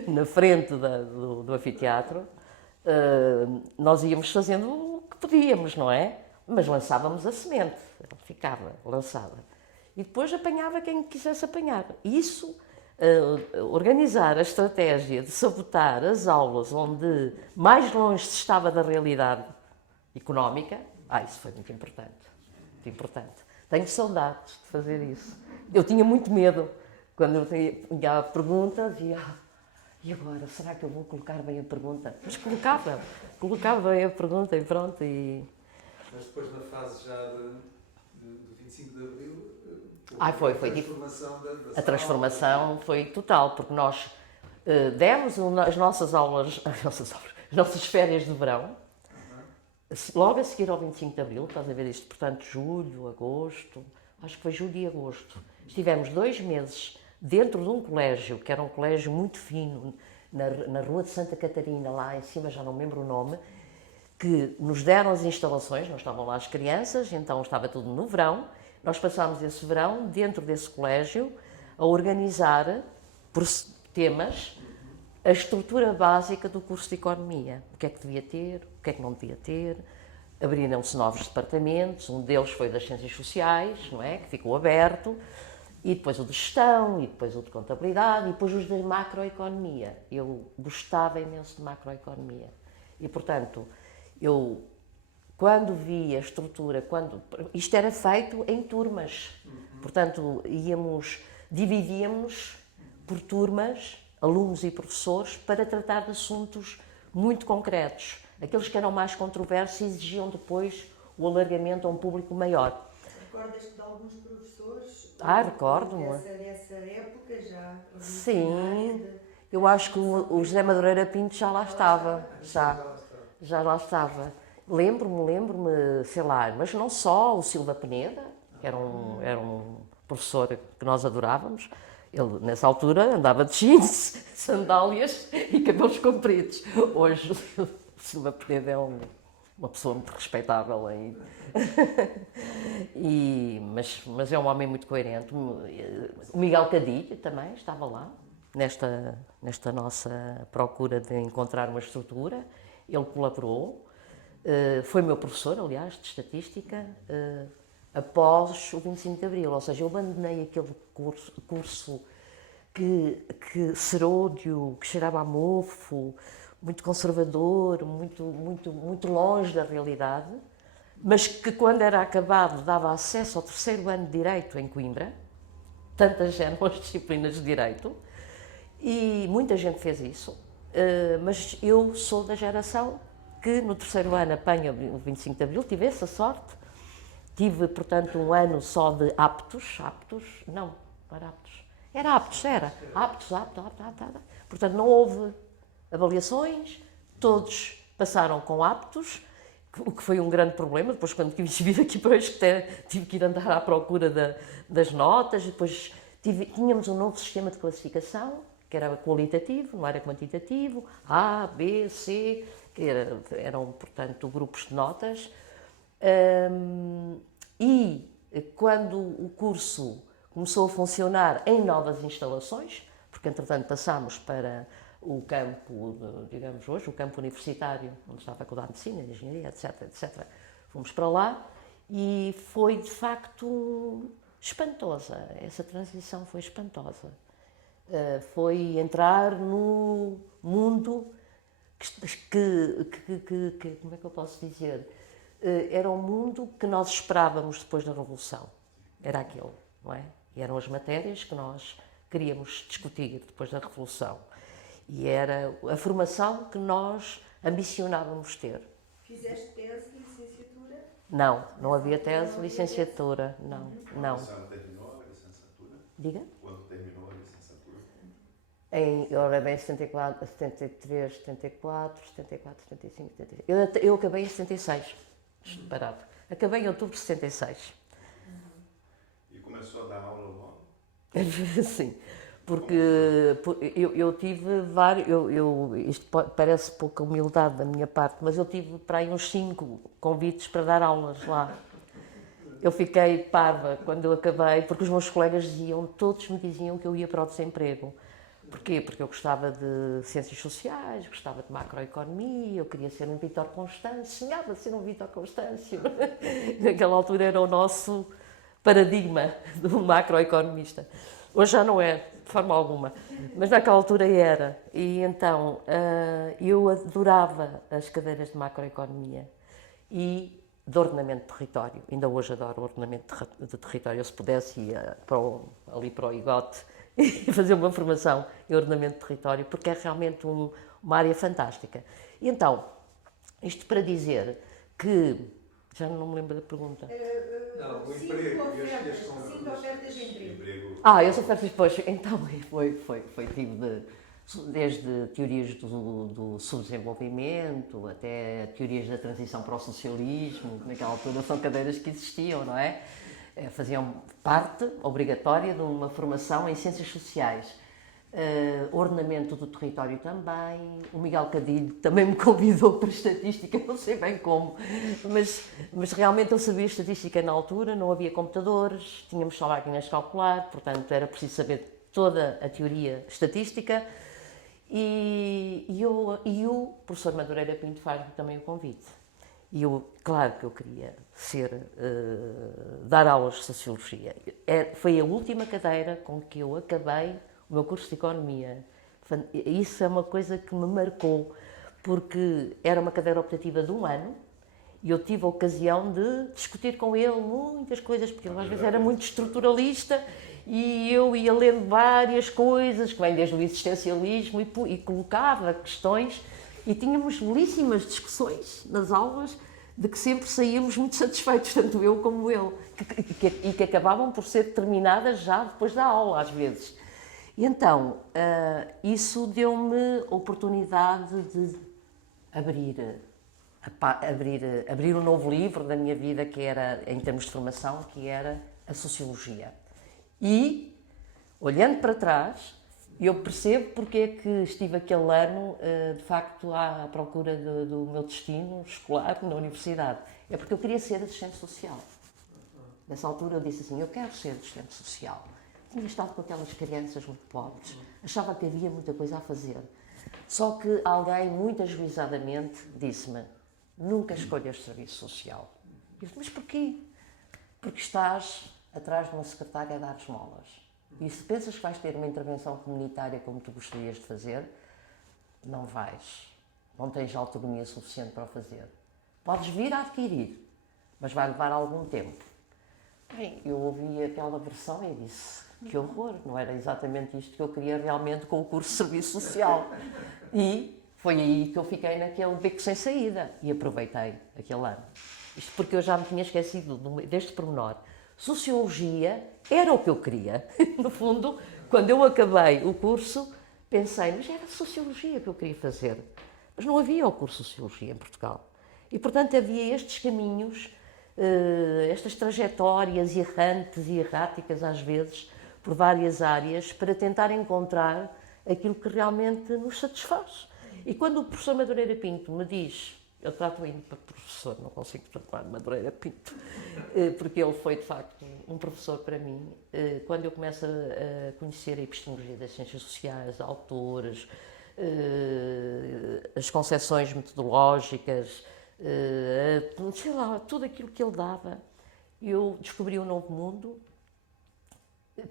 na frente do anfiteatro, nós íamos fazendo o que podíamos, não é? Mas lançávamos a semente, ela ficava lançada. E depois apanhava quem quisesse apanhar. Isso, organizar a estratégia de sabotar as aulas onde mais longe se estava da realidade económica, isso foi muito importante. Muito importante. Tenho saudades de fazer isso. Eu tinha muito medo quando eu tinha perguntas e agora, será que eu vou colocar bem a pergunta? Mas colocava bem a pergunta e pronto. Mas depois na fase já do 25 de Abril, a transformação foi total, porque nós demos as nossas aulas, as nossas férias de verão, logo a seguir ao 25 de Abril, estás a ver isto, portanto, julho, agosto, acho que foi julho e agosto. Estivemos 2 meses dentro de um colégio, que era um colégio muito fino, na Rua de Santa Catarina, lá em cima, já não me lembro o nome, que nos deram as instalações, não estavam lá as crianças, então estava tudo no verão. Nós passámos esse verão dentro desse colégio a organizar, por temas, a estrutura básica do curso de Economia. O que é que devia ter, o que é que não devia ter. Abriram-se novos departamentos, um deles foi das Ciências Sociais, não é? Que ficou aberto, e depois o de Gestão, e depois o de Contabilidade, e depois os de Macroeconomia. Eu gostava imenso de Macroeconomia. E, portanto, eu, quando vi a estrutura, isto era feito em turmas, portanto, dividíamos por turmas, alunos e professores, para tratar de assuntos muito concretos. Aqueles que eram mais controversos exigiam depois o alargamento a um público maior. Recordas-te de alguns professores? Recordo-me. Dessa época já? Sim, eu acho que o José Madureira Pinto já lá estava. Já lá estava. Lembro-me, sei lá, mas não só, o Silva Peneda, que era um professor que nós adorávamos. Ele, nessa altura, andava de jeans, sandálias e cabelos compridos. Hoje, o Silva Peneda é uma pessoa muito respeitável ainda. Mas é um homem muito coerente. O Miguel Cadilho também estava lá, nesta nossa procura de encontrar uma estrutura. Ele colaborou. Foi meu professor, aliás, de Estatística, após o 25 de Abril. Ou seja, eu abandonei aquele curso que seródio, que cheirava a mofo, muito conservador, muito longe da realidade, mas que quando era acabado dava acesso ao 3º ano de Direito em Coimbra. Tantas eram as disciplinas de Direito, e muita gente fez isso, mas eu sou da geração que no 3º ano apanha o 25 de Abril, tive essa sorte. Tive, portanto, um ano só de aptos, não era aptos, Era aptos, era. Aptos. Portanto, não houve avaliações, todos passaram com aptos, o que foi um grande problema. Depois, quando quis vir aqui para hoje, tive que ir andar à procura das notas. Depois tínhamos um novo sistema de classificação, que era qualitativo, não era quantitativo, A, B, C, que eram, portanto, grupos de notas. E quando o curso começou a funcionar em novas instalações, porque entretanto passámos para o campo, digamos hoje, o campo universitário, onde está a Faculdade de Medicina, de Engenharia, etc. Fomos para lá e foi de facto espantosa. Essa transição foi espantosa. Foi entrar no mundo que como é que eu posso dizer? Era um mundo que nós esperávamos depois da Revolução. Era aquele, não é? E eram as matérias que nós queríamos discutir depois da Revolução. E era a formação que nós ambicionávamos ter. Fizeste tese de licenciatura? Não havia tese de licenciatura, não. Quando terminou a licenciatura? Diga? Quando terminou a licenciatura? Ora bem, 74, 73, 74, 75, 76. Eu acabei em 76, parado. Acabei em outubro de 76. E começou a dar aula logo? Sim, porque eu tive vários. Isto parece pouca humildade da minha parte, mas eu tive para aí uns 5 convites para dar aulas lá. Eu fiquei parva quando eu acabei, porque os meus colegas todos me diziam que eu ia para o desemprego. Porquê? Porque eu gostava de ciências sociais, gostava de macroeconomia, eu queria ser um Vítor Constâncio, sonhava ser um Vítor Constâncio. Naquela altura era o nosso paradigma do macroeconomista. Hoje já não é, de forma alguma, mas naquela altura era. E então eu adorava as cadeiras de macroeconomia e de ordenamento de território. Ainda hoje adoro ordenamento de território. Eu, se pudesse, ia ali para o IGOT e fazer uma formação em ordenamento de território, porque é realmente uma área fantástica. E então, isto para dizer que... Já não me lembro da pergunta. Não, o 5 emprego. ofertas de emprego. As ofertas depois. Então, tive desde teorias do subdesenvolvimento até teorias da transição para o socialismo. Naquela altura são cadeiras que existiam, não é? Faziam parte obrigatória de uma formação em ciências sociais. Ordenamento do território também. O Miguel Cadilho também me convidou para estatística, não sei bem como, mas realmente eu sabia estatística na altura, não havia computadores, tínhamos só máquinas de calcular, portanto era preciso saber toda a teoria estatística. E o professor Madureira Pinto faz-me também o convite. E eu, claro que eu queria dar aulas de Sociologia. Foi a última cadeira com que eu acabei o meu curso de Economia. Isso é uma coisa que me marcou, porque era uma cadeira optativa de 1 ano e eu tive a ocasião de discutir com ele muitas coisas, porque ele às vezes era muito estruturalista e eu ia lendo várias coisas, que vêm desde o existencialismo, e colocava questões e tínhamos belíssimas discussões nas aulas de que sempre saíamos muito satisfeitos, tanto eu como ele, e que acabavam por ser terminadas já depois da aula, às vezes. E então, isso deu-me a oportunidade de abrir um novo livro da minha vida, que era, em termos de formação, que era a Sociologia. E, olhando para trás, eu percebo porque é que estive aquele ano, de facto, à procura do meu destino escolar na universidade. É porque eu queria ser assistente social. Nessa altura eu disse assim, eu quero ser assistente social. Tinha estado com aquelas crianças muito pobres, achava que havia muita coisa a fazer. Só que alguém, muito ajuizadamente, disse-me, nunca escolhas serviço social. Eu disse, mas porquê? Porque estás atrás de uma secretária a dar esmolas. E se pensas que vais ter uma intervenção comunitária como tu gostarias de fazer, não vais. Não tens autonomia suficiente para o fazer. Podes vir a adquirir, mas vai levar algum tempo. Bem, eu ouvi aquela versão e disse, que horror, não era exatamente isto que eu queria realmente com o curso de Serviço Social. E foi aí que eu fiquei naquele beco sem saída e aproveitei aquele ano. Isto porque eu já me tinha esquecido deste pormenor. Sociologia era o que eu queria. No fundo, Quando eu acabei o curso, pensei, mas era Sociologia que eu queria fazer. Mas não havia o curso de Sociologia em Portugal. E, portanto, havia estes caminhos, estas trajetórias errantes e erráticas, às vezes, por várias áreas, para tentar encontrar aquilo que realmente nos satisfaz. E quando o professor Madureira Pinto me diz, eu trato ainda para professor, não consigo tratar de Madureira Pinto, porque ele foi, de facto, um professor para mim. Quando eu começo a conhecer a epistemologia das ciências sociais, autores, as concepções metodológicas, sei lá, tudo aquilo que ele dava, eu descobri um novo mundo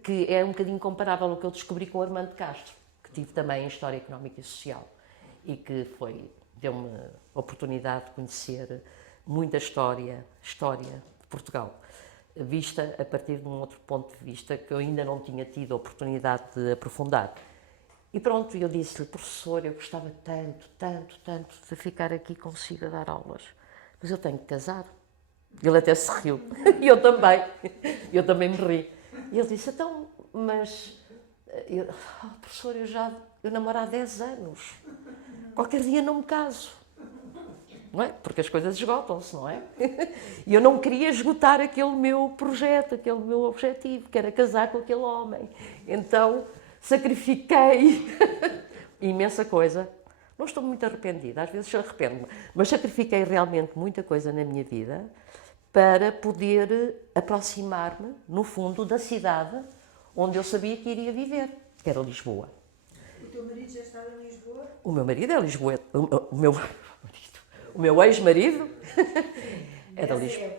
que é um bocadinho comparável ao que eu descobri com o Armando Castro, que tive também em História Económica e Social e que deu-me a oportunidade de conhecer muita história de Portugal, vista a partir de um outro ponto de vista que eu ainda não tinha tido a oportunidade de aprofundar. E pronto, eu disse-lhe, professor, eu gostava tanto de ficar aqui consigo a dar aulas, mas eu tenho que casar. Ele até se riu, e eu também me ri. E ele disse, então, mas, professor, eu namoro há 10 anos, qualquer dia não me caso. Não é? Porque as coisas esgotam-se, não é? E eu não queria esgotar aquele meu projeto, aquele meu objetivo, que era casar com aquele homem. Então, sacrifiquei imensa coisa. Não estou muito arrependida, às vezes arrependo-me, mas sacrifiquei realmente muita coisa na minha vida para poder aproximar-me, no fundo, da cidade onde eu sabia que iria viver, que era Lisboa. O teu marido já estava em Lisboa? O meu marido é Lisboeta. O meu ex-marido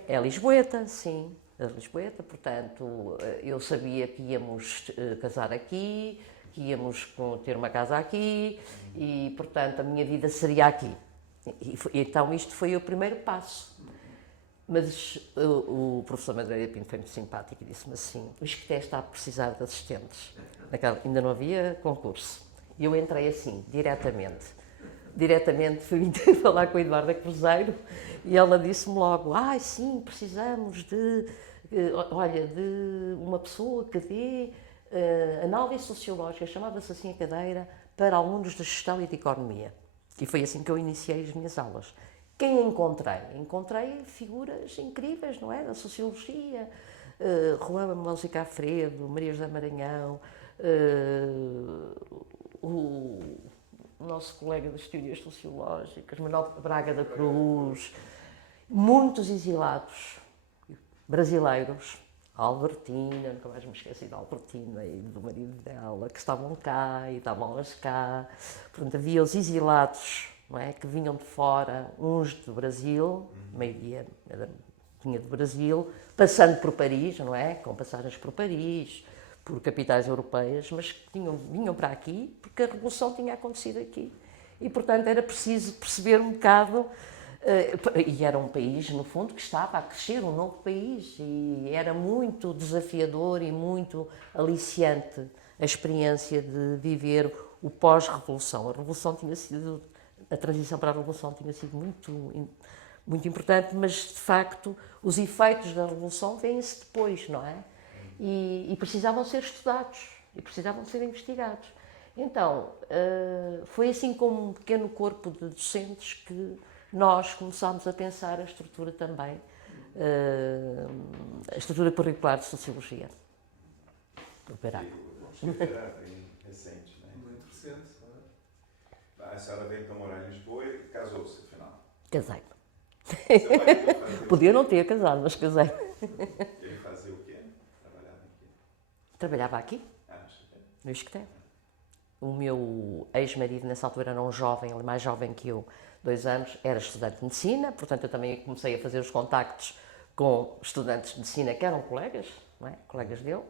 é Lisboeta, sim. É Lisboeta, portanto, eu sabia que íamos casar aqui, que íamos ter uma casa aqui e, portanto, a minha vida seria aqui. Então, isto foi o primeiro passo. Mas o professor Madureira Pinto foi muito simpático e disse-me assim, o Isqueté está a precisar de assistentes. Ainda não havia concurso. E eu entrei assim, diretamente fui falar com a Eduarda Cruzeiro e ela disse-me logo, sim, precisamos de uma pessoa que dê análise sociológica, chamava-se assim a cadeira, para alunos de gestão e de economia. E foi assim que eu iniciei as minhas aulas. Quem encontrei? Encontrei figuras incríveis, não é? Da sociologia, Juan Música Alfredo, Maria José Maranhão, o nosso colega das teorias sociológicas, Manuel Braga da Cruz, muitos exilados brasileiros, a Albertina, nunca mais me esqueci da Albertina e do marido dela, que estavam cá e davam aulas cá. Portanto, havia os exilados, não é, que vinham de fora, uns do Brasil, a maioria vinha do Brasil, passando por Paris, não é, com passagens por Paris, por capitais europeias, mas que vinham para aqui porque a Revolução tinha acontecido aqui. E, portanto, era preciso perceber um bocado, e era um país, no fundo, que estava a crescer, um novo país, e era muito desafiador e muito aliciante a experiência de viver o pós-Revolução. A transição para a Revolução tinha sido muito importante, mas, de facto, os efeitos da Revolução vêm-se depois, não é? E precisavam ser estudados, e precisavam ser investigados. Então, foi assim como um pequeno corpo de docentes que nós começámos a pensar a estrutura também, a estrutura curricular de Sociologia. Do Perac. Era bem recente, né? Muito recente, não é? A senhora veio então morar em Lisboa e casou-se, afinal. Casei-me. Seu marido fazia o Podia quê? não ter casado, mas casei. Ele fazia o quê? Trabalhava aqui? Trabalhava aqui, no Isqueté. O meu ex-marido, nessa altura, era um jovem, ele mais jovem que eu, 2 anos, era estudante de medicina, portanto eu também comecei a fazer os contactos com estudantes de medicina que eram colegas, não é? Colegas dele.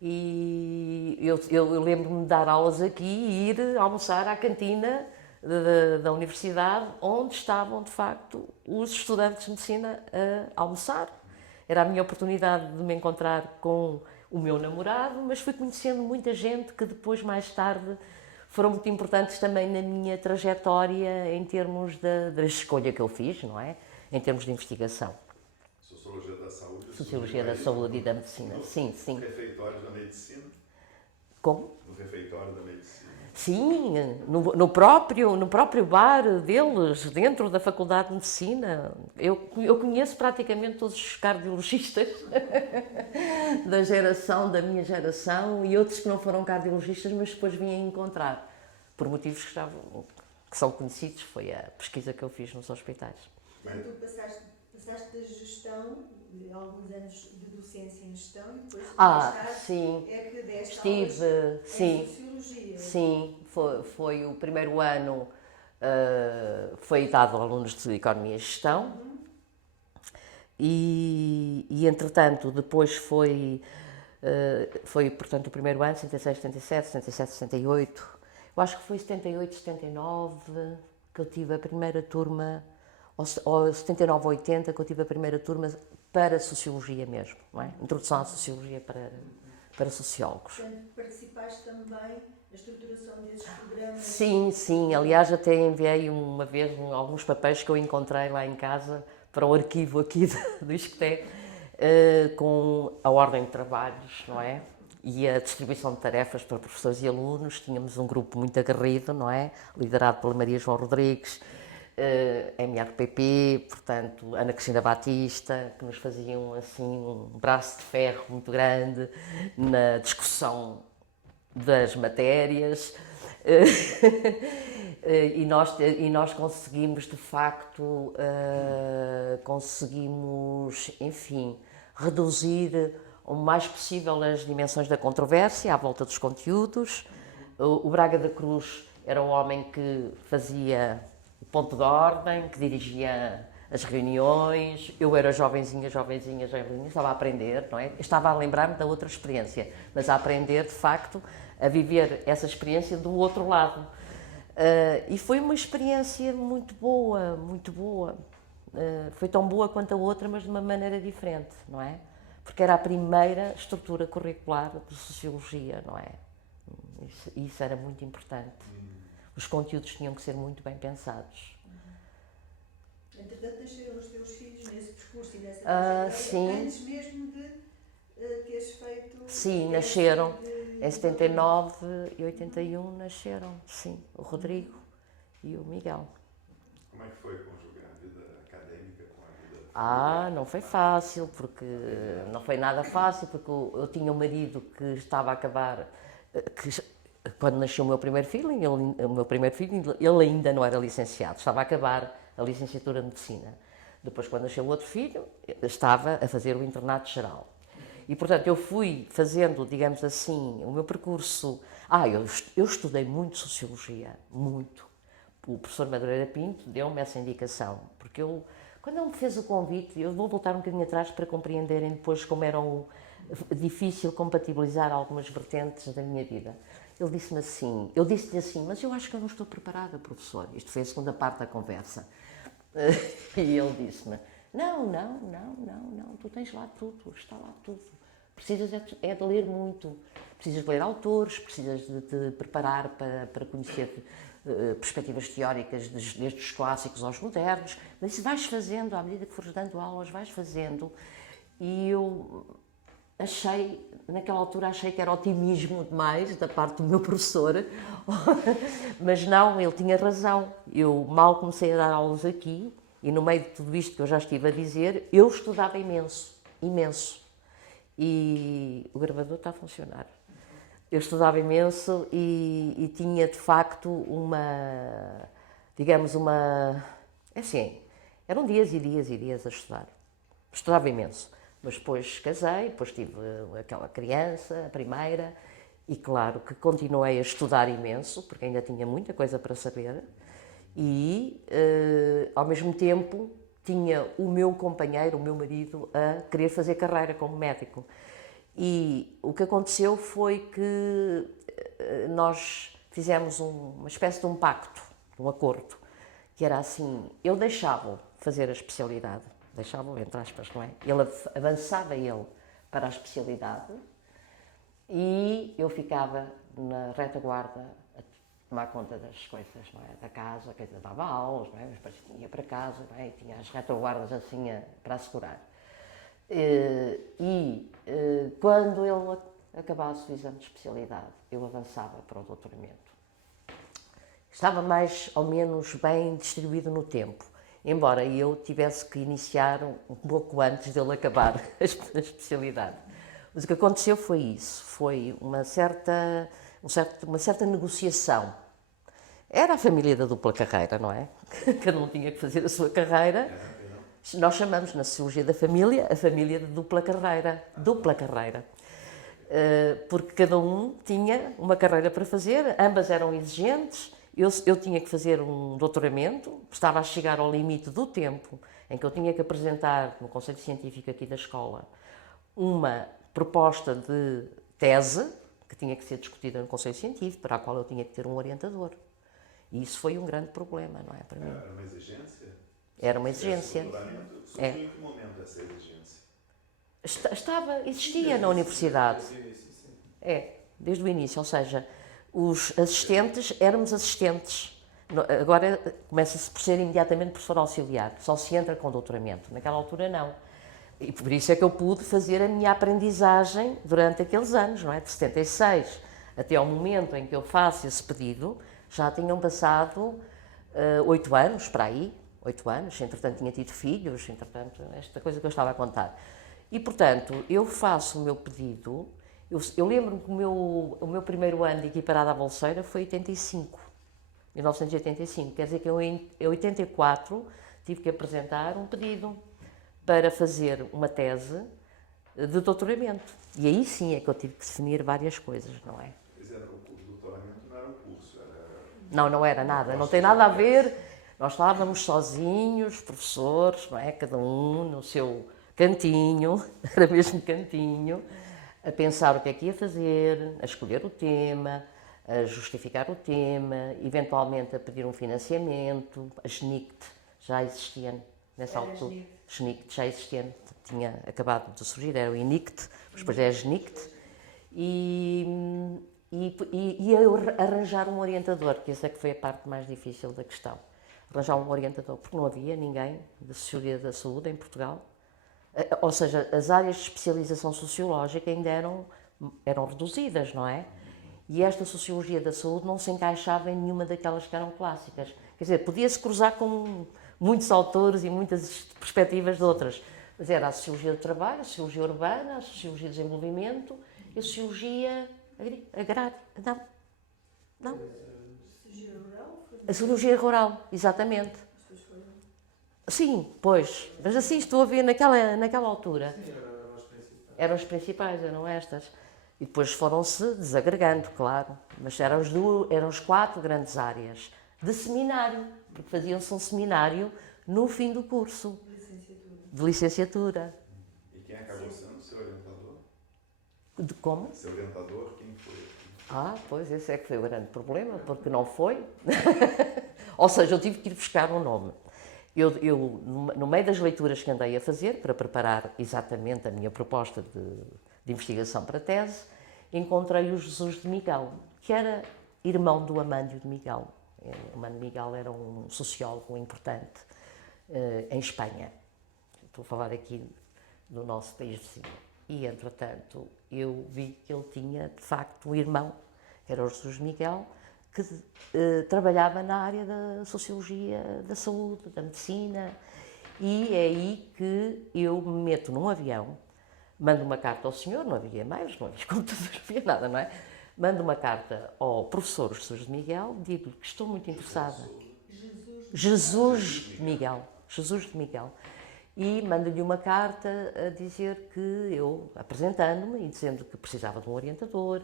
E eu lembro-me de dar aulas aqui e ir almoçar à cantina da universidade, onde estavam, de facto, os estudantes de medicina a almoçar. Era a minha oportunidade de me encontrar com o meu namorado, mas fui conhecendo muita gente que depois, mais tarde, foram muito importantes também na minha trajetória em termos da escolha que eu fiz, não é? Em termos de investigação. Sociologia da saúde. Sociologia da saúde e da medicina, sim, sim. Refeitório da medicina. Como? No refeitório da medicina. Sim, no próprio bar deles, dentro da Faculdade de Medicina. Eu conheço praticamente todos os cardiologistas da minha geração, e outros que não foram cardiologistas, mas depois vim a encontrar, por motivos que são conhecidos, foi a pesquisa que eu fiz nos hospitais. Mas tu passaste da gestão, de alguns anos de docência em gestão, e depois mais tarde sim. é que deste Estive, aulas sim. em Sociologia. Sim, foi o primeiro ano, foi dado a alunos de Economia e Gestão, e entretanto depois foi, portanto, o primeiro ano, 76, 77, 77, 78, eu acho que foi 78, 79 que eu tive a primeira turma, ou 79, 80 que eu tive a primeira turma para Sociologia mesmo, não é? Introdução à Sociologia para sociólogos. Portanto, participaste também na estruturação desses programas? Sim. Aliás, até enviei uma vez alguns papéis que eu encontrei lá em casa para o arquivo aqui do ISCTE, com a ordem de trabalhos, não é? E a distribuição de tarefas para professores e alunos. Tínhamos um grupo muito aguerrido, não é? Liderado pela Maria João Rodrigues, MRPP, portanto, Ana Cristina Batista, que nos faziam assim um braço de ferro muito grande na discussão das matérias. E nós conseguimos, de facto, enfim, reduzir o mais possível as dimensões da controvérsia à volta dos conteúdos. O Braga da Cruz era o homem que fazia o ponto de ordem, que dirigia as reuniões. Eu era jovenzinha, estava a aprender, não é? Eu estava a lembrar-me da outra experiência, mas a aprender, de facto, a viver essa experiência do outro lado. E foi uma experiência muito boa, muito boa. Foi tão boa quanto a outra, mas de uma maneira diferente, não é? Porque era a primeira estrutura curricular de Sociologia, não é? Isso era muito importante. Os conteúdos tinham que ser muito bem pensados. Entretanto, nasceram os teus filhos nesse percurso e nessa trajetória, sim. antes mesmo de teres feito... Sim, nasceram. Em 79 e 81 nasceram, sim, o Rodrigo e o Miguel. Como é que foi conjugar a vida académica com a vida... Não foi fácil, porque não foi nada fácil, porque eu tinha um marido que estava a acabar, quando nasceu o meu primeiro filho, ele ainda não era licenciado, estava a acabar a licenciatura de Medicina. Depois, quando nasceu o outro filho, estava a fazer o internato geral. E, portanto, eu fui fazendo, digamos assim, o meu percurso... Eu estudei muito Sociologia, muito. O professor Madureira Pinto deu-me essa indicação, porque quando ele me fez o convite, eu vou voltar um bocadinho atrás para compreenderem depois como era difícil compatibilizar algumas vertentes da minha vida. Ele disse-me assim, eu disse-lhe assim, mas eu acho que eu não estou preparada, professor. Isto foi a segunda parte da conversa. E ele disse-me, não, tu tens lá tudo, está lá tudo. Precisas é de ler muito, precisas de ler autores, precisas de te preparar para conhecer perspectivas teóricas desde os clássicos aos modernos, mas isso vais fazendo, à medida que fores dando aulas, vais fazendo. E eu naquela altura que era otimismo demais da parte do meu professor, mas não, ele tinha razão. Eu mal comecei a dar aulas aqui, e no meio de tudo isto que eu já estive a dizer, eu estudava imenso. E o gravador está a funcionar. Eu estudava imenso e tinha, de facto, assim, eram dias e dias a estudar. Estudava imenso. Mas depois casei, depois tive aquela criança, a primeira, e claro que continuei a estudar imenso, porque ainda tinha muita coisa para saber, e, ao mesmo tempo, tinha o meu companheiro, o meu marido, a querer fazer carreira como médico. E o que aconteceu foi que nós fizemos uma espécie de um pacto, um acordo, que era assim, eu deixava-o fazer a especialidade, deixava-o, entre aspas, não é? Avançava para a especialidade e eu ficava na retaguarda a tomar conta das coisas, não é? Da casa, que ainda dava aulas, não é? Mas depois ia para casa, não é? E tinha as retaguardas assim para assegurar. Quando ele acabasse o exame de especialidade, eu avançava para o doutoramento. Estava mais ou menos bem distribuído no tempo, embora eu tivesse que iniciar um pouco antes dele acabar a especialidade. Mas o que aconteceu foi isso, foi uma certa negociação. Era a família da dupla carreira, não é? Cada um tinha que fazer a sua carreira. Nós chamamos na sociologia da família a família de dupla carreira. Dupla carreira. Porque cada um tinha uma carreira para fazer, ambas eram exigentes. Eu tinha que fazer um doutoramento, estava a chegar ao limite do tempo em que eu tinha que apresentar no Conselho Científico aqui da escola uma proposta de tese que tinha que ser discutida no Conselho Científico, para a qual eu tinha que ter um orientador. E isso foi um grande problema, não é, para mim? Era uma exigência? Era uma exigência. Surgiu em que momento essa exigência? Existia na universidade. Desde o início, ou seja, os assistentes, éramos assistentes. Agora começa-se por ser imediatamente professor auxiliar, só se entra com doutoramento. Naquela altura não. E por isso é que eu pude fazer a minha aprendizagem durante aqueles anos, não é? De 76 até ao momento em que eu faço esse pedido, já tinham passado 8 anos, para aí, 8 anos, entretanto tinha tido filhos, entretanto, esta coisa que eu estava a contar. E, portanto, eu faço o meu pedido, eu lembro-me que o meu primeiro ano de equiparada à bolseira foi 1985, quer dizer que eu em 84 tive que apresentar um pedido para fazer uma tese de doutoramento. E aí sim é que eu tive que definir várias coisas, não é? Quer dizer, o doutoramento não era um curso, era... Não era nada, não tem nada a ver. Nós estávamos sozinhos, professores, não é? Cada um no seu cantinho, era mesmo cantinho, a pensar o que é que ia fazer, a escolher o tema, a justificar o tema, eventualmente a pedir um financiamento. A SNICT já existia nessa altura. SNICT já existia, tinha acabado de surgir, era o INICT, depois é a SNICT. E eu arranjar um orientador, que essa é que foi a parte mais difícil da questão. Arranjar um orientador, porque não havia ninguém da Sociologia da Saúde em Portugal. Ou seja, as áreas de especialização sociológica ainda eram reduzidas, não é? E esta Sociologia da Saúde não se encaixava em nenhuma daquelas que eram clássicas. Quer dizer, podia-se cruzar com muitos autores e muitas perspectivas de outras. Mas era a Sociologia do Trabalho, a Sociologia Urbana, a Sociologia do Desenvolvimento e a Sociologia Agrária. Não. A Sociologia Rural, exatamente. Sim, pois. Mas assim estou a ver naquela altura. Sim, Eram as principais, eram estas. E depois foram-se desagregando, claro. Mas eram as 4 grandes áreas de seminário, porque faziam-se um seminário no fim do curso de licenciatura. E quem acabou sendo o seu orientador? Como? Seu orientador, quem foi? Pois, esse é que foi o grande problema, porque não foi. Ou seja, eu tive que ir buscar um nome. Eu, no meio das leituras que andei a fazer, para preparar exatamente a minha proposta de investigação para a tese, encontrei o Jesus de Miguel, que era irmão do Amândio de Miguel. O Amândio de Miguel era um sociólogo importante em Espanha. Estou a falar aqui do nosso país vizinho. E, entretanto, eu vi que ele tinha, de facto, um irmão, que era o Jesus de Miguel, que trabalhava na área da sociologia da saúde, da medicina, e é aí que eu me meto num avião, mando uma carta ao senhor, não havia mails, não havia computadores, não havia nada, não é? Mando uma carta ao professor Jesus de Miguel, digo-lhe que estou muito interessada. Jesus de Miguel. E mando-lhe uma carta a dizer que eu, apresentando-me e dizendo que precisava de um orientador,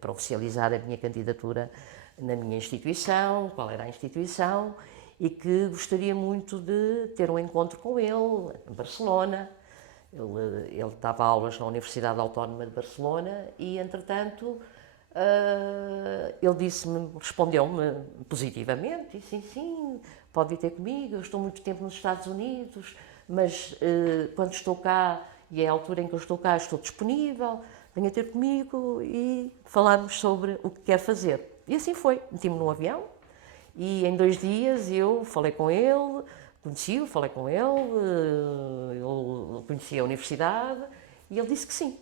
para oficializar a minha candidatura na minha instituição, qual era a instituição, e que gostaria muito de ter um encontro com ele, em Barcelona. Ele dava aulas na Universidade Autónoma de Barcelona e, entretanto, ele respondeu-me positivamente, disse sim, pode vir ter comigo, eu estou muito tempo nos Estados Unidos, mas quando estou cá, e é a altura em que eu estou cá, estou disponível, venha ter comigo e falarmos sobre o que quer fazer. E assim foi, meti-me num avião e em 2 dias eu falei com ele, conheci-o, falei com ele, ele conhecia a universidade e ele disse que sim.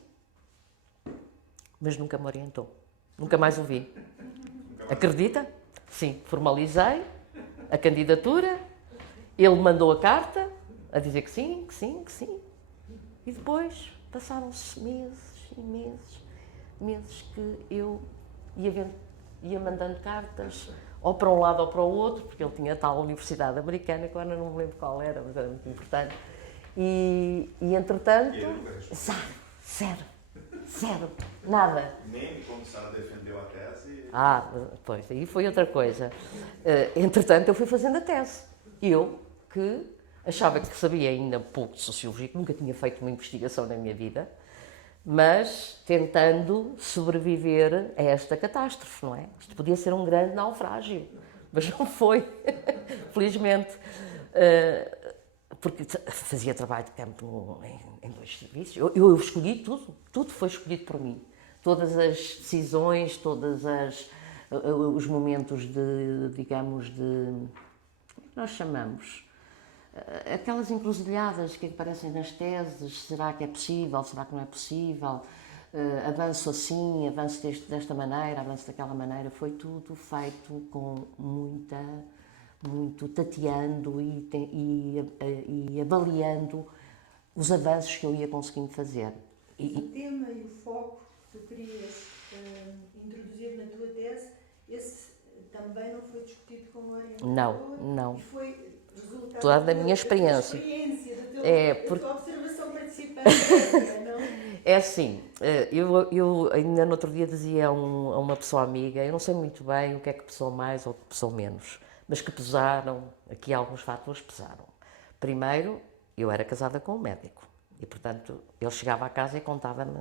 mas nunca me orientou. Nunca mais o vi. Nunca mais- Acredita? Sim, formalizei a candidatura, ele mandou a carta a dizer que sim, que sim, que sim. E depois passaram-se meses e meses, meses que eu ia mandando cartas, ou para um lado ou para o outro, porque ele tinha tal universidade americana, que agora não me lembro qual era, mas era muito importante. E entretanto, E ele nunca respondeu. zero, nada. Nem quando Sara defendeu a tese. Pois, aí foi outra coisa. Entretanto, eu fui fazendo a tese. Eu, que achava que sabia ainda pouco de sociologia, que nunca tinha feito uma investigação na minha vida, mas tentando sobreviver a esta catástrofe, não é? Isto podia ser um grande naufrágio, mas não foi, felizmente. Porque fazia trabalho de campo em 2 serviços. Eu escolhi tudo foi escolhido por mim. Todas as decisões, os momentos digamos, como nós chamamos, aquelas encruzilhadas que aparecem nas teses, será que é possível, será que não é possível, avanço assim, avanço desta maneira, avanço daquela maneira, foi tudo feito com muito tateando e avaliando os avanços que eu ia conseguindo fazer. O tema e o foco que tu querias introduzir na tua tese, esse também não foi discutido com o orientador? Não. E foi resultado Toda a minha experiência. Da tua observação participante, não? É assim, eu ainda no outro dia dizia a uma pessoa amiga, eu não sei muito bem o que é que pesou mais ou o que pesou menos, mas que pesaram, aqui alguns fatores pesaram. Primeiro, eu era casada com um médico e, portanto, ele chegava à casa e contava-me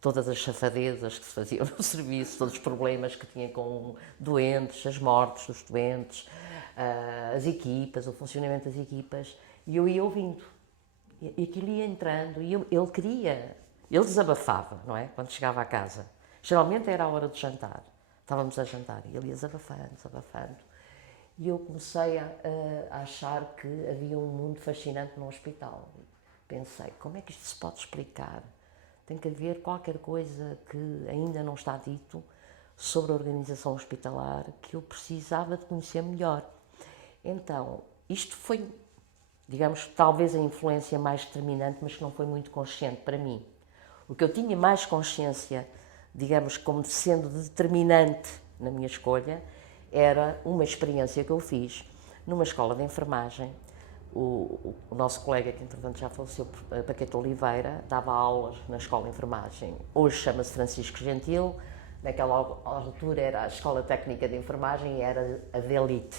todas as safadezas que se faziam no serviço, todos os problemas que tinha com doentes, as mortes dos doentes, as equipas, o funcionamento das equipas, e eu ia ouvindo. E aquilo ia entrando, e ele desabafava, não é? Quando chegava à casa. Geralmente era a hora de jantar, estávamos a jantar, e ele ia desabafando. E eu comecei a achar que havia um mundo fascinante no hospital. Pensei, como é que isto se pode explicar? Tem que haver qualquer coisa que ainda não está dito sobre a organização hospitalar que eu precisava de conhecer melhor. Então, isto foi, digamos, talvez a influência mais determinante, mas que não foi muito consciente para mim. O que eu tinha mais consciência, digamos, como sendo determinante na minha escolha, era uma experiência que eu fiz numa escola de enfermagem. O nosso colega, que entretanto já faleceu, Paquete Oliveira, dava aulas na escola de enfermagem. Hoje chama-se Francisco Gentil, naquela altura era a Escola Técnica de Enfermagem e era a de elite,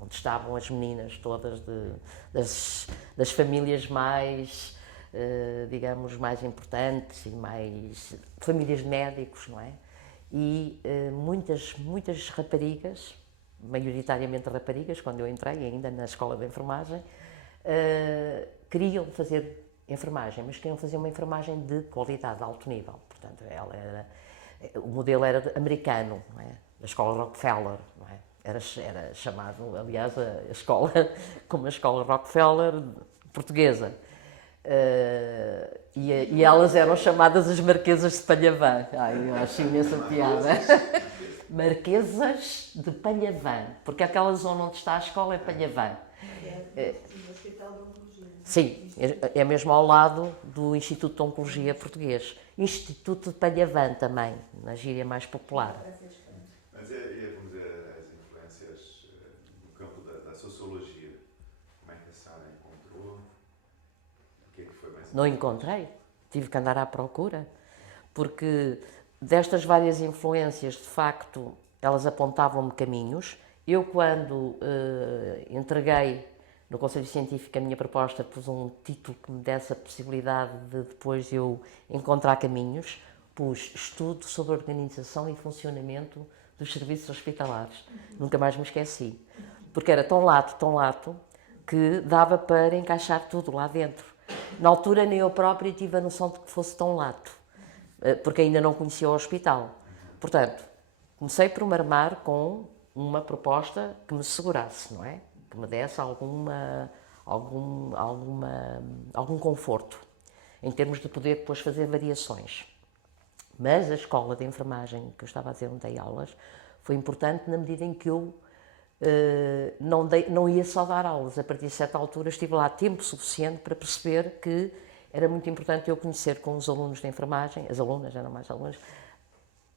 onde estavam as meninas todas das famílias mais, digamos, mais importantes e mais famílias de médicos, não é? E muitas raparigas, maioritariamente raparigas, quando eu entrei ainda na escola de enfermagem, queriam fazer enfermagem, mas queriam fazer uma enfermagem de qualidade, de alto nível. Portanto, o modelo era americano, não é? Da escola Rockefeller, não é? Era chamado, aliás, a escola como a escola Rockefeller portuguesa. E elas eram chamadas as Marquesas de Palhavã. Eu acho imensa piada. Marquesas de Palhavã, porque aquela zona onde está a escola é Palhavã. No Hospital de Oncologia. Sim, é mesmo ao lado do Instituto de Oncologia Português. Instituto de Palhavã também, na gíria mais popular. Mas vamos dizer, as influências no campo da sociologia, como é que a Sara encontrou? O que é que foi mais Não importante? encontrei, tive que andar à procura, porque destas várias influências, de facto, elas apontavam-me caminhos. Eu, quando entreguei no Conselho Científico a minha proposta, pus um título que me desse a possibilidade de depois eu encontrar caminhos, pus Estudo sobre a Organização e Funcionamento dos Serviços Hospitalares. Nunca mais me esqueci, porque era tão lato, que dava para encaixar tudo lá dentro. Na altura, nem eu própria tive a noção de que fosse tão lato, porque ainda não conhecia o hospital. Portanto, comecei por me armar com uma proposta que me segurasse, não é? Que me desse algum conforto, em termos de poder depois fazer variações. Mas a escola de enfermagem, que eu estava a dizer, onde dei aulas, foi importante na medida em que eu não ia só dar aulas. A partir de certa altura estive lá tempo suficiente para perceber que era muito importante eu conhecer com os alunos de enfermagem, as alunas, eram mais alunas,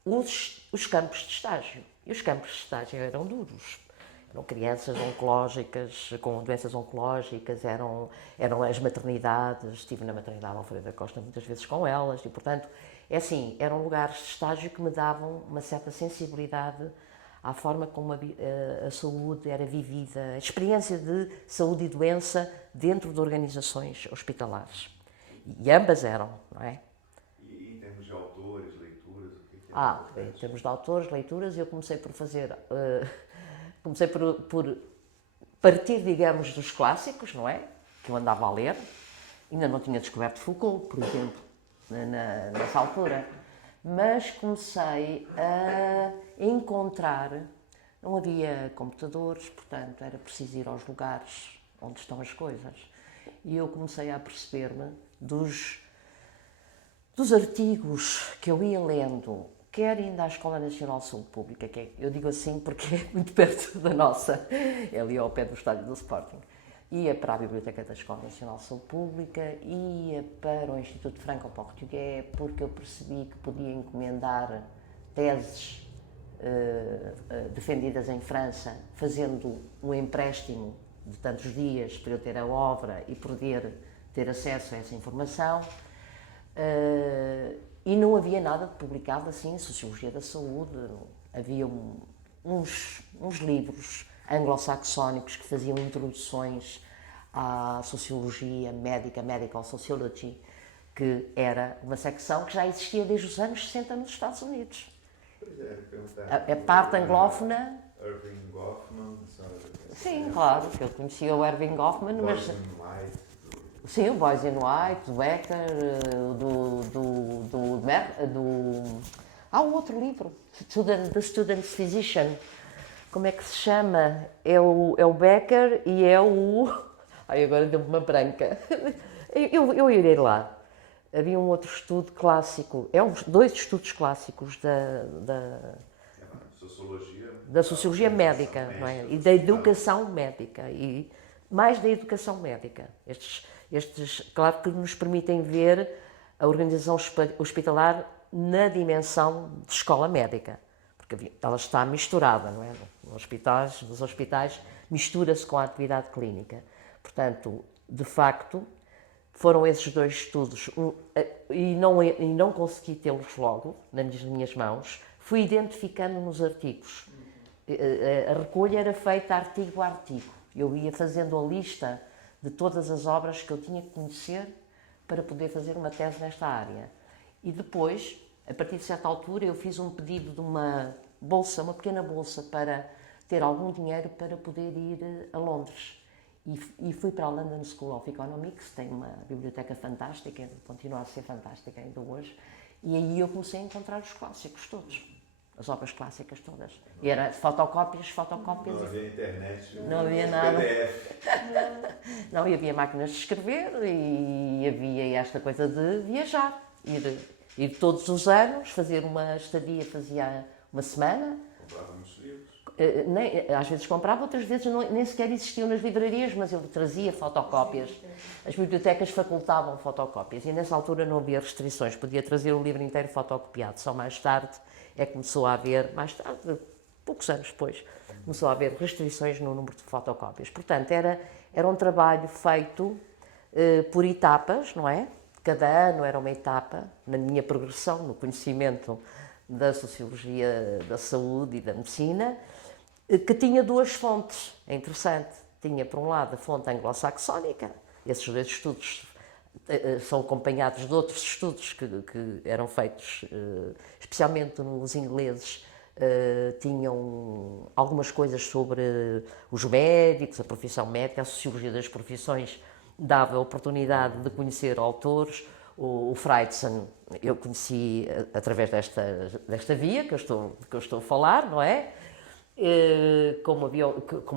os campos de estágio. E os campos de estágio eram duros. Eram crianças oncológicas, com doenças oncológicas, eram as maternidades. Estive na maternidade Alfredo da Costa muitas vezes com elas e, portanto, é assim, eram lugares de estágio que me davam uma certa sensibilidade à forma como a saúde era vivida, a experiência de saúde e doença dentro de organizações hospitalares. E ambas eram, não é? E em termos de autores, leituras, o que é Em termos de autores, leituras, eu comecei por fazer... comecei por partir, digamos, dos clássicos, não é? Que eu andava a ler. Ainda não tinha descoberto Foucault, por exemplo, nessa altura. Mas comecei a encontrar... Não havia computadores, portanto, era preciso ir aos lugares onde estão as coisas. E eu comecei a perceber-me dos artigos que eu ia lendo, quer ainda à Escola Nacional de Saúde Pública, eu digo assim porque é muito perto da nossa, é ali ao pé do estádio do Sporting. Ia para a Biblioteca da Escola Nacional de Saúde Pública, ia para o Instituto Franco-Português, porque eu percebi que podia encomendar teses defendidas em França, fazendo um empréstimo de tantos dias para eu ter a obra e poder ter acesso a essa informação. E não havia nada publicado assim em Sociologia da Saúde. Havia uns livros anglo-saxónicos que faziam introduções à Sociologia Médica, Medical Sociology, que era uma secção que já existia desde os anos 60 nos Estados Unidos. Pois é, perguntar. A parte anglófona... Irving Goffman, Sim, claro, que eu conhecia o Irving Goffman, mas... White, Sim, o Boys in White, do Becker, Há um outro livro, The Student's Physician. Como é que se chama? É o Becker e é o... Ai, agora deu-me uma branca. Eu irei lá. Havia um outro estudo clássico, dois estudos clássicos da sociologia médica, não é? E da educação médica, e mais da educação médica. Estes, claro que nos permitem ver a organização hospitalar na dimensão de escola médica, porque ela está misturada, não é? Nos hospitais mistura-se com a atividade clínica. Portanto, de facto, foram esses dois estudos, e não consegui tê-los logo nas minhas mãos, fui identificando nos artigos. A recolha era feita artigo a artigo. Eu ia fazendo a lista de todas as obras que eu tinha que conhecer para poder fazer uma tese nesta área. E depois, a partir de certa altura, eu fiz um pedido de uma bolsa, uma pequena bolsa, para ter algum dinheiro para poder ir a Londres. E fui para a London School of Economics, tem uma biblioteca fantástica, continua a ser fantástica ainda hoje, e aí eu comecei a encontrar os clássicos todos, as obras clássicas todas. E era fotocópias. Não havia internet, não havia nada. PDF. Não, e havia máquinas de escrever e havia esta coisa de viajar, ir todos os anos, fazer uma estadia, fazia uma semana. Comprávamos livros. Às vezes comprava, outras vezes nem sequer existiam nas livrarias, mas eu trazia fotocópias. As bibliotecas facultavam fotocópias e nessa altura não havia restrições, podia trazer o livro inteiro fotocopiado. Só mais tarde é que começou a haver, poucos anos depois, começou a haver restrições no número de fotocópias. Portanto, era um trabalho feito por etapas, não é? Cada ano era uma etapa na minha progressão, no conhecimento da sociologia da saúde e da medicina, que tinha duas fontes. É interessante. Tinha, por um lado, a fonte anglo-saxónica. Esses dois estudos são acompanhados de outros estudos que eram feitos, especialmente nos ingleses, tinham algumas coisas sobre os médicos, a profissão médica, a sociologia das profissões dava a oportunidade de conhecer autores. O Freudson eu conheci através desta via que eu estou a falar, não é? Como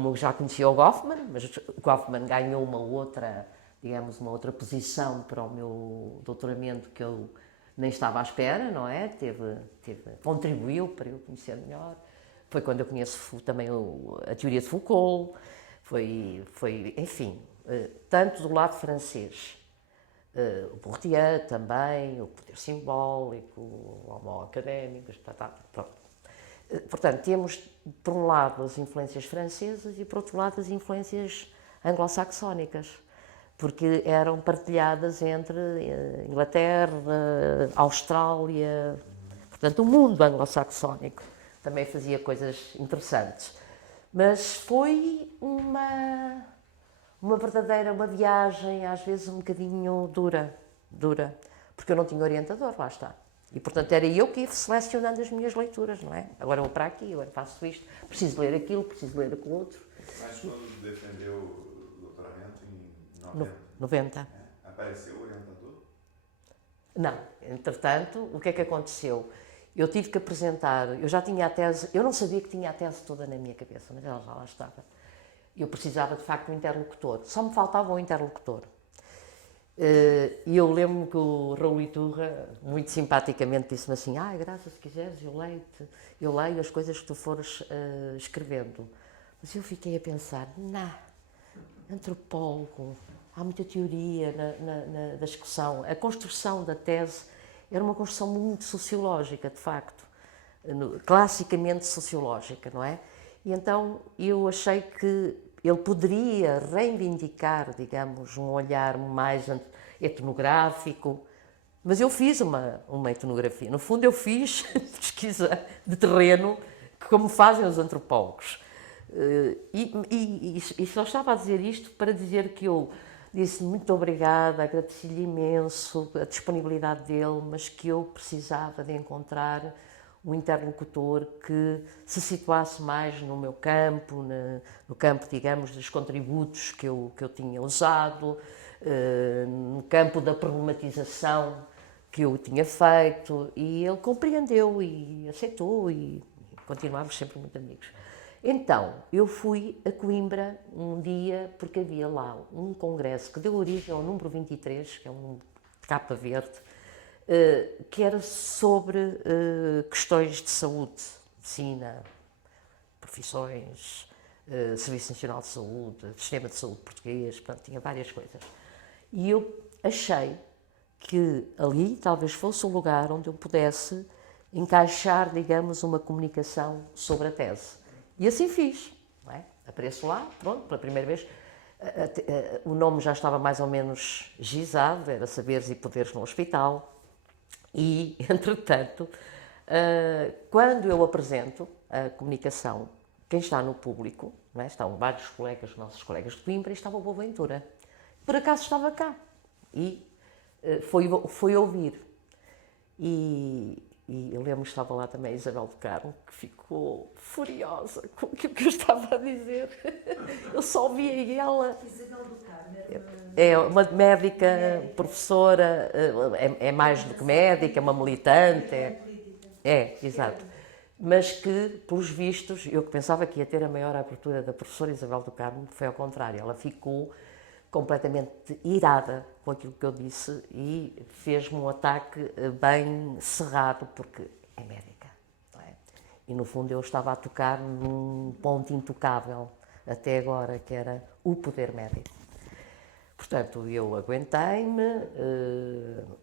eu já conhecia o Goffman, mas o Goffman ganhou uma outra posição para o meu doutoramento, que eu nem estava à espera, não é? Contribuiu para eu conhecer melhor. Foi quando eu conheço também a teoria de Foucault, enfim, tanto do lado francês, o Bourdieu também, o poder simbólico, o homo académico, pronto. Portanto, temos, por um lado, as influências francesas e, por outro lado, as influências anglo-saxónicas, porque eram partilhadas entre Inglaterra, Austrália, portanto, o mundo anglo-saxónico também fazia coisas interessantes. Mas foi uma viagem, às vezes um bocadinho dura, porque eu não tinha orientador, lá está. E, portanto, era eu que ia selecionando as minhas leituras, não é? Agora vou para aqui, agora faço isto, preciso ler aquilo, preciso ler aquilo outro. Mas quando defendeu o doutoramento em 90? 90. Apareceu o orientador? Não. Entretanto, o que é que aconteceu? Eu tive que apresentar, eu já tinha a tese, eu não sabia que tinha a tese toda na minha cabeça, mas ela já lá estava. Eu precisava, de facto, de um interlocutor. Só me faltava um interlocutor. E eu lembro-me que o Raul Iturra, muito simpaticamente, disse-me assim: Graça, se quiseres, eu leio as coisas que tu fores escrevendo. Mas eu fiquei a pensar: antropólogo, há muita teoria da discussão. A construção da tese era uma construção muito sociológica, de facto, classicamente sociológica, não é? E então eu achei que ele poderia reivindicar, digamos, um olhar mais etnográfico, mas eu fiz uma etnografia. No fundo, eu fiz pesquisa de terreno, como fazem os antropólogos. E só estava a dizer isto para dizer que eu disse muito obrigada, agradeci-lhe imenso a disponibilidade dele, mas que eu precisava de encontrar um interlocutor que se situasse mais no meu campo, no campo, digamos, dos contributos que eu tinha usado, no campo da problematização que eu tinha feito, e ele compreendeu e aceitou e continuámos sempre muito amigos. Então, eu fui a Coimbra um dia, porque havia lá um congresso que deu origem ao número 23, que é um de capa verde, que era sobre questões de saúde, medicina, profissões, Serviço Nacional de Saúde, Sistema de Saúde Português, portanto, tinha várias coisas. E eu achei que ali talvez fosse o lugar onde eu pudesse encaixar, digamos, uma comunicação sobre a tese. E assim fiz, não é? Apareço lá, pronto, pela primeira vez. O nome já estava mais ou menos gizado, era Saberes e Poderes no Hospital. E, entretanto, quando eu apresento a comunicação, quem está no público, não é? Estão vários colegas, nossos colegas de Coimbra, e estava o Boaventura. Por acaso estava cá e foi ouvir. E eu lembro que estava lá também a Isabel do Carmo, que ficou furiosa com aquilo que eu estava a dizer. Eu só via ela. Isabel do Carmo é uma médica, professora, é mais do que médica, é uma militante. Exato. Mas que, pelos vistos, eu que pensava que ia ter a maior abertura da professora Isabel do Carmo, foi ao contrário. Ela ficou completamente irada com aquilo que eu disse e fez-me um ataque bem cerrado, porque é médica, não é? E no fundo eu estava a tocar num ponto intocável até agora, que era o poder médico. Portanto, eu aguentei-me,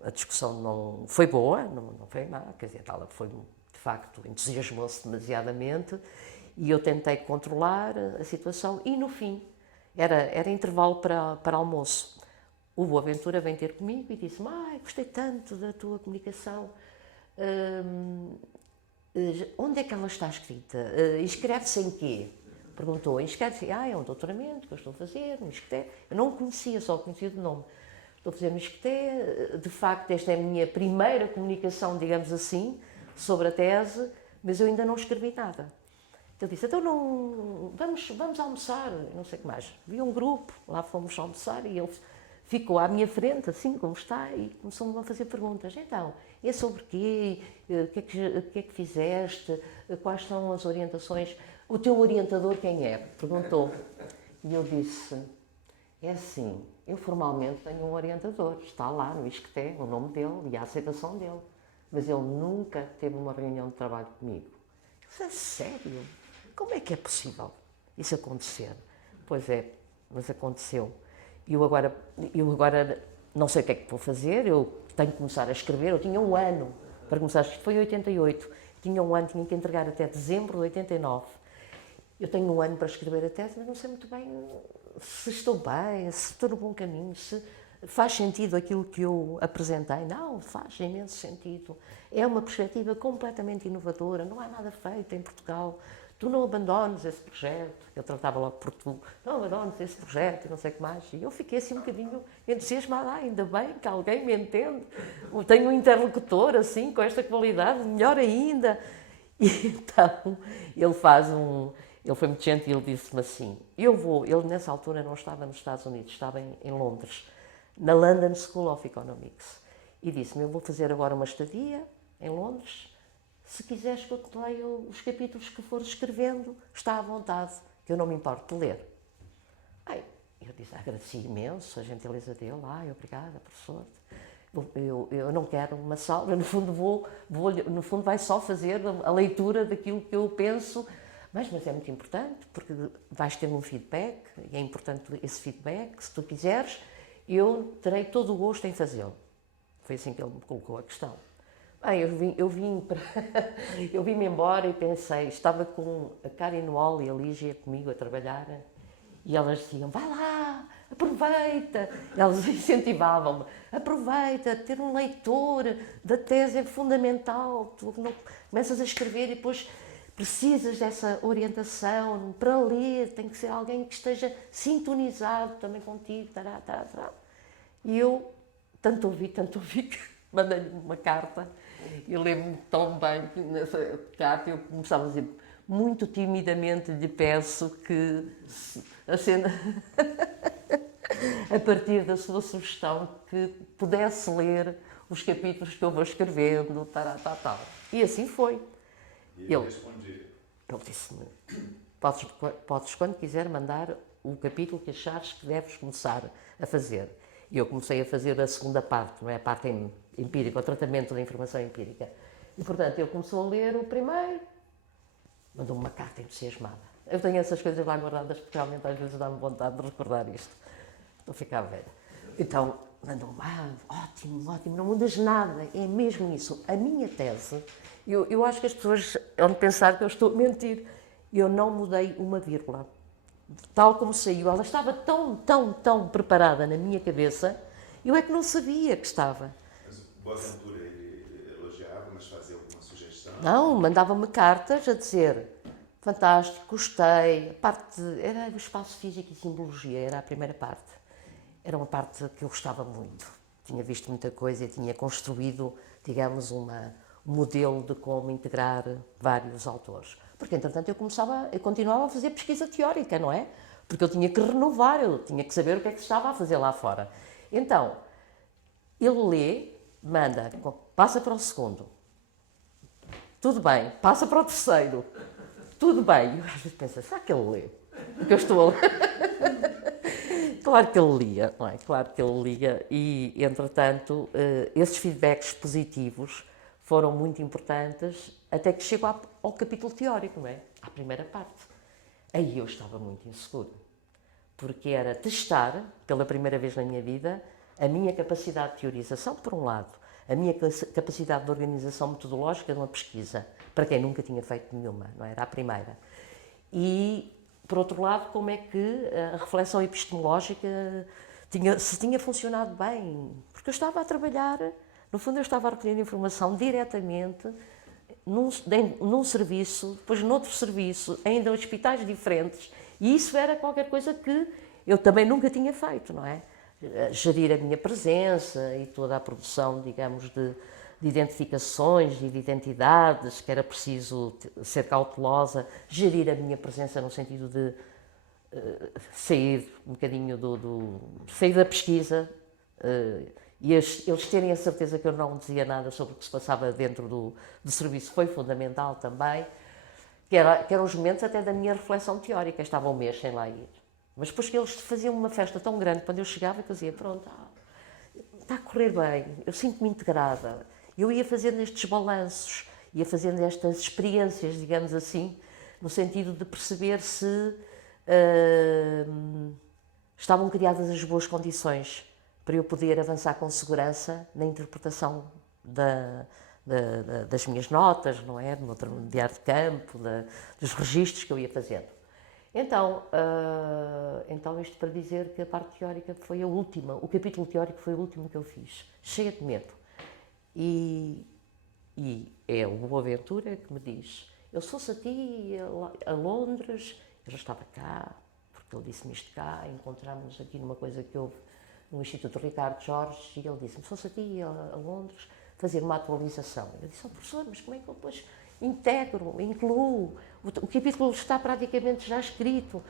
a discussão não foi boa, não foi má, quer dizer, ela foi, de facto, entusiasmou-se demasiadamente e eu tentei controlar a situação e, no fim, era intervalo para almoço. O Boaventura vem ter comigo e disse-me: gostei tanto da tua comunicação, onde é que ela está escrita? Escreve-se em quê? Perguntou. Escreve-se, é um doutoramento que eu estou a fazer no Isqueté. Eu não o conhecia, só o conhecia de nome. Estou a fazer no Isqueté, de facto esta é a minha primeira comunicação, digamos assim, sobre a tese, mas eu ainda não escrevi nada. Ele disse: então não, vamos almoçar, não sei o que mais. Vi um grupo, lá fomos almoçar e ele ficou à minha frente, assim como está, e começou-me a fazer perguntas. Então, é sobre quê? O que é que fizeste? Quais são as orientações? O teu orientador quem é? Perguntou. E eu disse: é assim, Eu formalmente tenho um orientador, está lá no ISCTE, o nome dele e a aceitação dele. Mas ele nunca teve uma reunião de trabalho comigo. Eu disse, a sério? Como é que é possível isso acontecer? Pois é, mas aconteceu. Eu agora não sei o que é que vou fazer, eu tenho que começar a escrever. Eu tinha um ano para começar, isto foi em 88, tinha um ano, tinha que entregar até dezembro de 89. Eu tenho um ano para escrever a tese, mas não sei muito bem se estou bem, se estou no bom caminho, se faz sentido aquilo que eu apresentei. Não, faz imenso sentido. É uma perspectiva completamente inovadora, não há nada feito em Portugal. Tu não abandones esse projeto. Eu tratava logo por tu. Não abandones esse projeto e não sei o que mais. E eu fiquei assim um bocadinho entusiasmada. Ainda bem que alguém me entende. Eu tenho um interlocutor assim, com esta qualidade, melhor ainda. E então, ele foi muito gentil, ele disse-me assim, ele nessa altura não estava nos Estados Unidos, estava em Londres, na London School of Economics. E disse-me, eu vou fazer agora uma estadia em Londres, se quiseres que eu te leia os capítulos que fores escrevendo, está à vontade, que eu não me importo de ler. Ai, eu disse, agradeci imenso a gentileza dele, obrigada, professor. Eu não quero uma sala, no fundo no fundo vai só fazer a leitura daquilo que eu penso, mas é muito importante, porque vais ter um feedback, e é importante esse feedback, se tu quiseres, eu terei todo o gosto em fazê-lo. Foi assim que ele me colocou a questão. Bem, eu vim-me embora e pensei, estava com a Karen Wall e a Lígia comigo a trabalhar, e elas diziam, vai lá, aproveita. Elas incentivavam-me, aproveita, ter um leitor da tese é fundamental, tu não começas a escrever e depois precisas dessa orientação para ler, tem que ser alguém que esteja sintonizado também contigo. E eu, tanto ouvi que mandei-lhe uma carta. Eu lembro-me tão bem que nessa carta eu começava a dizer, muito timidamente lhe peço que a cena, a partir da sua sugestão, que pudesse ler os capítulos que eu vou escrevendo, tal. E assim foi. E ele respondia? Ele disse-me, podes quando quiser mandar o capítulo que achares que deves começar a fazer. E eu comecei a fazer a segunda parte, não é? A parte empírica, o tratamento da informação empírica. E, portanto, ele começou a ler o primeiro, mandou-me uma carta entusiasmada. Eu tenho essas coisas lá guardadas porque realmente às vezes dá-me vontade de recordar isto. Estou a ficar velha. Então, mandou-me, ótimo, não mudas nada, é mesmo isso. A minha tese, eu acho que as pessoas vão pensar que eu estou a mentir. Eu não mudei uma vírgula. Tal como saiu, ela estava tão preparada na minha cabeça, eu é que não sabia que estava. Mas o Boaventura, ele elogiava, mas fazia alguma sugestão? Não, mandava-me cartas a dizer, fantástico, gostei. Era o espaço físico e simbologia, era a primeira parte. Era uma parte que eu gostava muito. Tinha visto muita coisa e tinha construído, digamos, um modelo de como integrar vários autores. Porque, entretanto, eu continuava a fazer pesquisa teórica, não é? Porque eu tinha que renovar, eu tinha que saber o que é que se estava a fazer lá fora. Então, ele lê, manda, passa para o segundo. Tudo bem, passa para o terceiro. Tudo bem. Eu às vezes penso, será que ele lê? Porque eu estou a ler. Claro que ele lia, não é? Claro que ele lia. E, entretanto, esses feedbacks positivos foram muito importantes, até que chego ao capítulo teórico, não é? À primeira parte. Aí eu estava muito insegura, porque era testar, pela primeira vez na minha vida, a minha capacidade de teorização, por um lado, a minha capacidade de organização metodológica de uma pesquisa, para quem nunca tinha feito nenhuma, não é? Era a primeira. E, por outro lado, como é que a reflexão epistemológica se tinha funcionado bem, porque eu estava a trabalhar. No fundo, eu estava a recolher informação diretamente num serviço, depois noutro serviço, ainda em hospitais diferentes, e isso era qualquer coisa que eu também nunca tinha feito, não é? Gerir a minha presença e toda a produção, digamos, de identificações e de identidades, que era preciso ser cautelosa, gerir a minha presença no sentido de sair um bocadinho sair da pesquisa, e eles terem a certeza que eu não dizia nada sobre o que se passava dentro do serviço foi fundamental também, que eram os momentos até da minha reflexão teórica. Estava um mês sem lá ir. Mas depois que eles faziam uma festa tão grande, quando eu chegava, que eu dizia, pronto, está a correr bem, eu sinto-me integrada. Eu ia fazendo estes balanços, ia fazendo estas experiências, digamos assim, no sentido de perceber se estavam criadas as boas condições para eu poder avançar com segurança na interpretação das minhas notas, não é? Do meu diário de campo, dos registros que eu ia fazendo. Então, isto para dizer que a parte teórica foi a última, o capítulo teórico foi o último que eu fiz, cheia de medo. E é o Boaventura que me diz, eu sou-se a ti a Londres, eu já estava cá, porque ele disse-me isto cá, encontramos aqui numa coisa que houve no Instituto Ricardo Jorge, e ele disse-me, sou-se a ti a Londres, fazer uma atualização. Eu disse, professor, mas como é que eu depois integro, incluo? O capítulo está praticamente já escrito.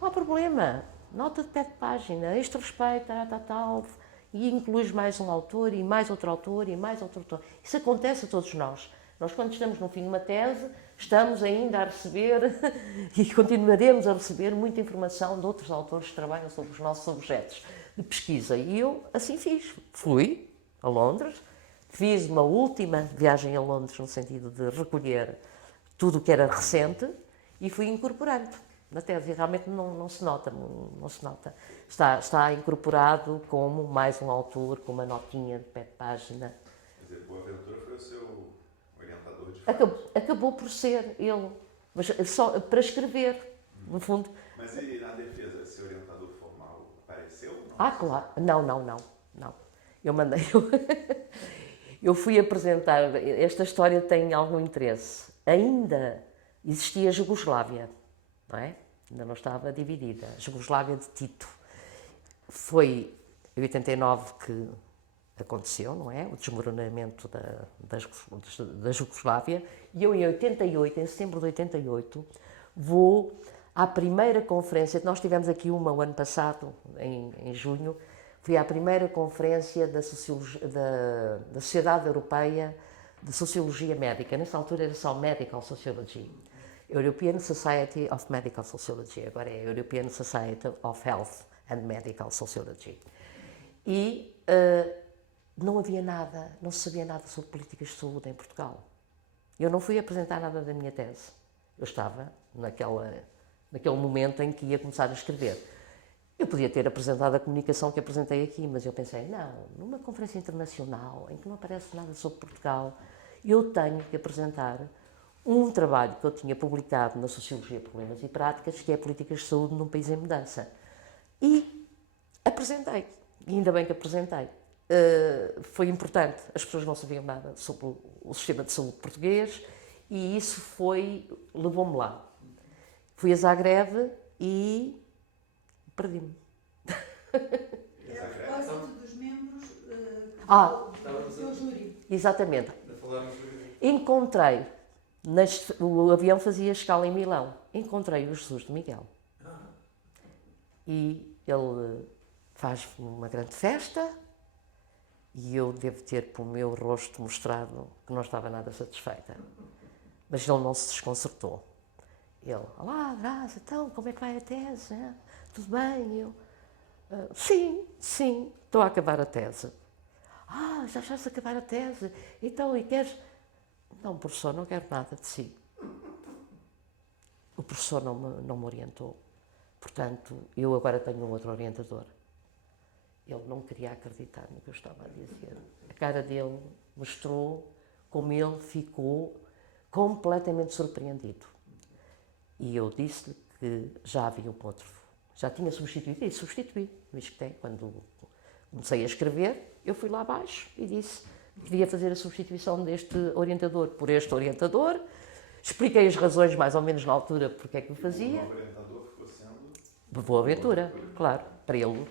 Não há problema. Nota de pé de página, este respeito, tal, e incluís mais um autor, e mais outro autor, e mais outro autor. Isso acontece a todos nós. Nós, quando estamos no fim de uma tese, estamos ainda a receber, e continuaremos a receber, muita informação de outros autores que trabalham sobre os nossos objetos de pesquisa. E eu assim fiz. Fui a Londres, fiz uma última viagem a Londres no sentido de recolher tudo o que era recente e fui incorporando na tese. E realmente não se nota, não se nota. Está incorporado como mais um autor, com uma notinha de pé de página. Quer dizer, Boaventura foi o seu orientador de Acabou por ser ele, mas só para escrever, no fundo. Mas e na defesa, esse orientador formal apareceu? Claro. Não. Eu mandei... Eu fui apresentar... Esta história tem algum interesse. Ainda existia a Jugoslávia, não é? Ainda não estava dividida. A Jugoslávia de Tito. Foi em 89 que aconteceu, não é? O desmoronamento da Jugoslávia. E eu, em 88, em setembro de 88, vou à primeira conferência, nós tivemos aqui uma o ano passado, em junho, fui à primeira conferência da Sociedade Europeia de Sociologia Médica. Nessa altura era só Medical Sociology. European Society of Medical Sociology, agora é European Society of Health and Medical Sociology. E não havia nada, não se sabia nada sobre políticas de saúde em Portugal. Eu não fui apresentar nada da minha tese. Eu estava naquele momento em que ia começar a escrever. Eu podia ter apresentado a comunicação que apresentei aqui, mas eu pensei, não, numa conferência internacional em que não aparece nada sobre Portugal, eu tenho que apresentar um trabalho que eu tinha publicado na Sociologia, Problemas e Práticas, que é Políticas de Saúde num País em Mudança. E apresentei, e ainda bem que apresentei. Foi importante, as pessoas não sabiam nada sobre o sistema de saúde português e isso levou-me lá. Fui a Zagreb e perdi-me. É a propósito dos membros do seu júri. Exatamente. Encontrei, o avião fazia escala em Milão, encontrei o Jesus de Miguel. E ele faz uma grande festa e eu devo ter pelo meu rosto mostrado que não estava nada satisfeita. Mas ele não se desconcertou. Ele, olá, Graça, então, como é que vai a tese? Tudo bem? Eu, sim, estou a acabar a tese. Já estás a acabar a tese? Então, e queres... Não, professor, não quero nada de si. O professor não me orientou. Portanto, eu agora tenho um outro orientador. Ele não queria acreditar no que eu estava a dizer. A cara dele mostrou como ele ficou completamente surpreendido. E eu disse-lhe que já havia um outro, já tinha substituído, e substituí. Quando comecei a escrever, eu fui lá abaixo e disse que queria fazer a substituição deste orientador por este orientador. Expliquei as razões, mais ou menos na altura, porque é que o fazia. O orientador ficou sendo... Boaventura, claro, para ele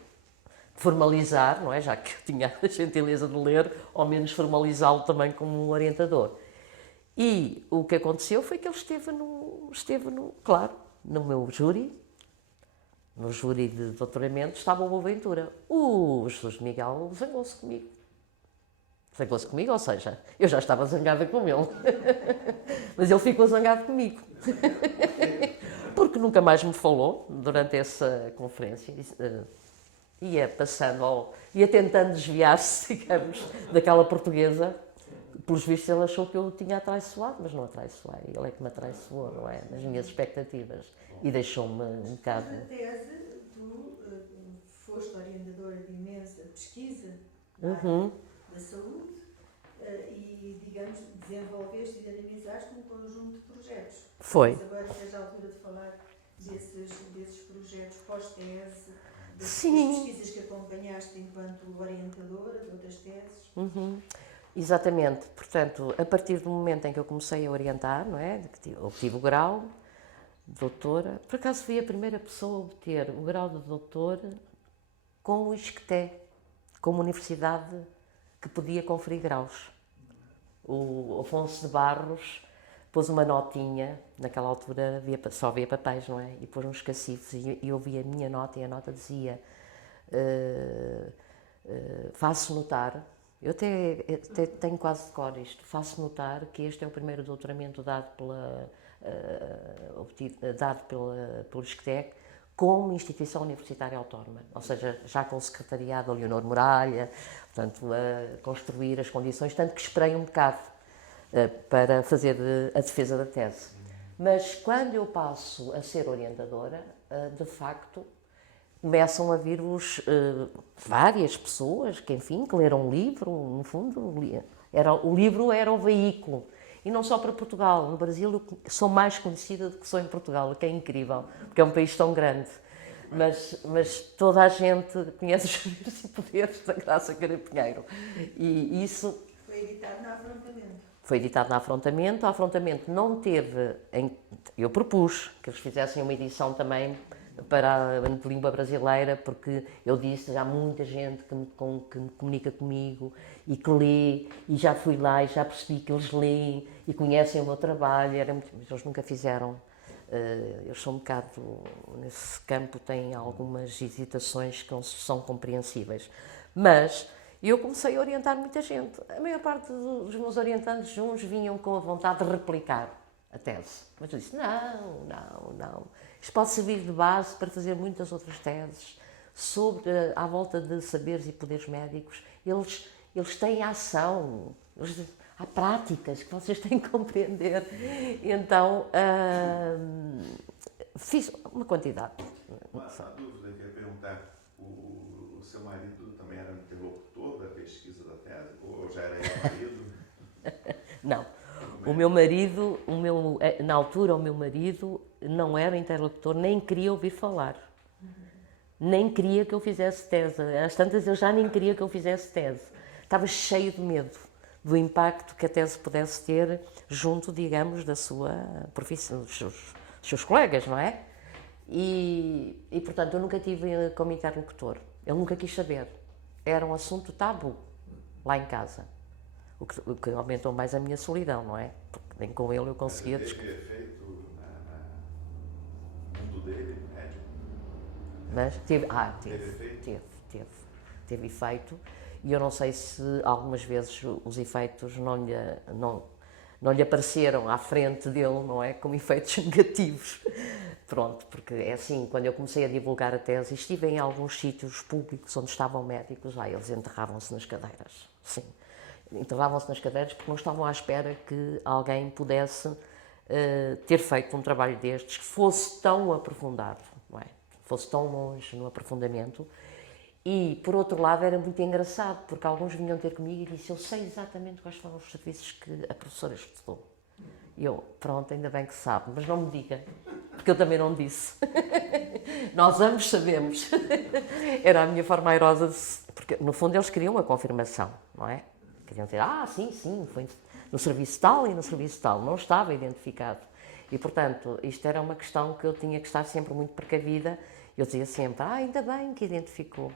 formalizar, não é? Já que eu tinha a gentileza de ler, ao menos formalizá-lo também como um orientador. E o que aconteceu foi que ele esteve claro, no meu júri, no júri de doutoramento, estava o Boaventura. O Jesus de Miguel zangou-se comigo. Zangou-se comigo, ou seja, eu já estava zangada com ele. Mas ele ficou zangado comigo. Porque nunca mais me falou durante essa conferência. Ia ia tentando desviar-se, digamos, daquela portuguesa. Pelos vistos, ele achou que eu o tinha atraiçoado, mas não atraiçoei. Ele é que me atraiçoou, não é? Nas minhas expectativas. E deixou-me um bocado. Na tese, tu foste orientadora de imensa pesquisa na área da saúde e, digamos, desenvolveste e dinamizaste um conjunto de projetos. Foi. Mas agora seja a altura de falar desses projetos pós-tese, das Sim. pesquisas que acompanhaste enquanto orientadora de outras teses. Exatamente. Portanto, a partir do momento em que eu comecei a orientar, não é? Obtive o grau de doutora. Por acaso fui a primeira pessoa a obter o grau de doutor com o ISCTE, como universidade que podia conferir graus. O Afonso de Barros pôs uma notinha, naquela altura só havia papéis, não é? E pôs uns cacifes e eu vi a minha nota e a nota dizia faço notar, eu até tenho quase de cor isto, faço notar que este é o primeiro doutoramento dado pelo ISCTE como instituição universitária autónoma, ou seja, já com o secretariado da Leonor Muralha, portanto, a construir as condições, tanto que esperei um bocado para fazer a defesa da tese. Mas quando eu passo a ser orientadora, de facto, começam a vir-vos várias pessoas que, enfim, que leram um livro, no fundo, o livro era o veículo. E não só para Portugal, no Brasil eu sou mais conhecida do que sou em Portugal, o que é incrível, porque é um país tão grande. Mas toda a gente conhece os Saberes e Poderes da Graça Carey Pinheiro. E isso... Foi editado na Afrontamento. Foi editado na Afrontamento. A Afrontamento não teve... Eu propus que eles fizessem uma edição também para a língua brasileira, porque eu disse, há muita gente que me comunica comigo e que lê, e já fui lá e já percebi que eles leem e conhecem o meu trabalho, mas eles nunca fizeram. Eu sou um bocado, nesse campo, têm algumas hesitações que não são compreensíveis. Mas eu comecei a orientar muita gente. A maior parte dos meus orientantes, uns vinham com a vontade de replicar a tese. Mas eu disse, não. Isto pode servir de base para fazer muitas outras teses à volta de saberes e poderes médicos. Eles têm ação, há práticas que vocês têm que compreender. Então, fiz uma quantidade. Uma dúvida que eu ia perguntar, o seu marido também era um interlocutor da pesquisa da tese? Ou já era ele marido? Não. O meu marido, na altura, o meu marido não era interlocutor, nem queria ouvir falar. Nem queria que eu fizesse tese. Às tantas, eu já nem queria que eu fizesse tese. Estava cheio de medo do impacto que a tese pudesse ter junto, digamos, da sua profissão, dos seus colegas, não é? E, portanto, eu nunca tive como interlocutor. Ele nunca quis saber. Era um assunto tabu lá em casa. O que aumentou mais a minha solidão, não é? Porque nem com ele eu conseguia... Mas teve efeito no mundo dele, médico? Mas teve efeito. E eu não sei se algumas vezes os efeitos não lhe apareceram à frente dele, não é? Como efeitos negativos. Pronto, porque é assim, quando eu comecei a divulgar a tese, estive em alguns sítios públicos onde estavam médicos, eles enterravam-se nas cadeiras, sim. Enterravam-se nas cadeiras porque não estavam à espera que alguém pudesse ter feito um trabalho destes que fosse tão aprofundado, não é? Fosse tão longe no aprofundamento. E, por outro lado, era muito engraçado, porque alguns vinham ter comigo e disseram, eu sei exatamente quais foram os serviços que a professora estudou. E eu, pronto, ainda bem que sabe, mas não me diga, porque eu também não disse. Nós ambos sabemos. Era a minha forma airosa de... Porque, no fundo, eles queriam a confirmação, não é? Queriam dizer, sim, foi no serviço tal e no serviço tal. Não estava identificado. E, portanto, isto era uma questão que eu tinha que estar sempre muito precavida. Eu dizia sempre, ainda bem que identificou.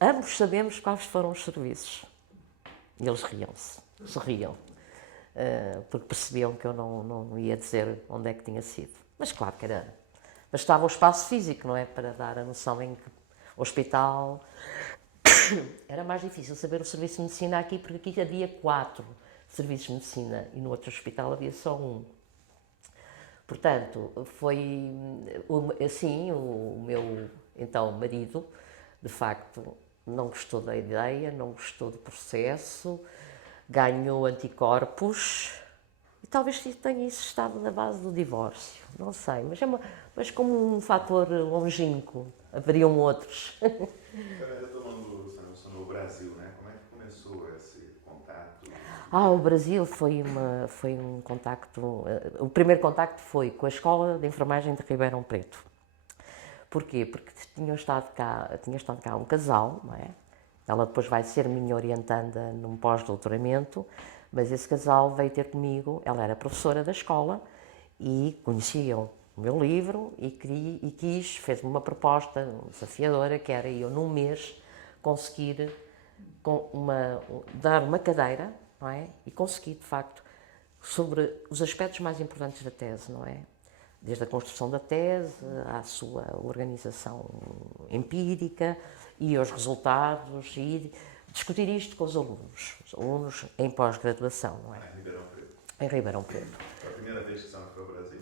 Ambos sabemos quais foram os serviços. E eles riam-se, sorriam, porque percebiam que eu não ia dizer onde é que tinha sido. Mas claro que era... Bastava o espaço físico, não é? Para dar a noção em que o hospital... Era mais difícil saber o serviço de medicina aqui, porque aqui havia 4 serviços de medicina e no outro hospital havia só 1. Portanto, foi assim, o meu então marido, de facto, não gostou da ideia, não gostou do processo, ganhou anticorpos e talvez tenha isso estado na base do divórcio, não sei, mas como um fator longínquo, haveriam outros. Agora, retomando no Brasil, né? Como é que começou esse contato? O Brasil foi um contacto. O primeiro contacto foi com a Escola de Enfermagem de Ribeirão Preto. Porquê? Porque tinha estado cá um casal, não é? Ela depois vai ser minha orientanda num pós-doutoramento, mas esse casal veio ter comigo, ela era professora da escola e conheciam o meu livro e fez-me uma proposta desafiadora, que era eu num mês conseguir dar uma cadeira, não é? E conseguir, de facto, sobre os aspectos mais importantes da tese, não é? Desde a construção da tese, à sua organização empírica e aos resultados, e discutir isto com os alunos em pós-graduação, não é? Em Ribeirão Preto. Em Ribeirão Preto. Foi a primeira vez que você foi ao Brasil?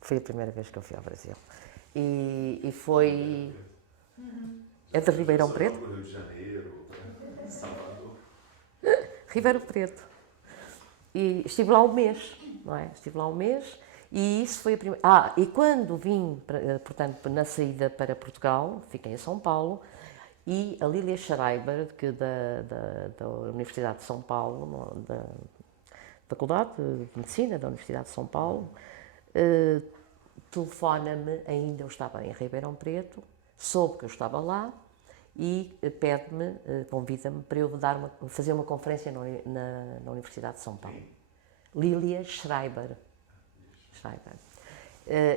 Foi a primeira vez que eu fui ao Brasil. E foi... É de Ribeirão Preto? Rio de Janeiro, Salvador. Ribeirão Preto. E estive lá um mês, não é? Estive lá um mês e isso foi a primeira... e quando vim, portanto, na saída para Portugal, fiquei em São Paulo, e a Lília Schreiber, que da Universidade de São Paulo, da Faculdade de Medicina da Universidade de São Paulo, telefona-me, ainda eu estava em Ribeirão Preto, soube que eu estava lá e pede-me, convida-me para eu fazer uma conferência na Universidade de São Paulo. Lília Schreiber.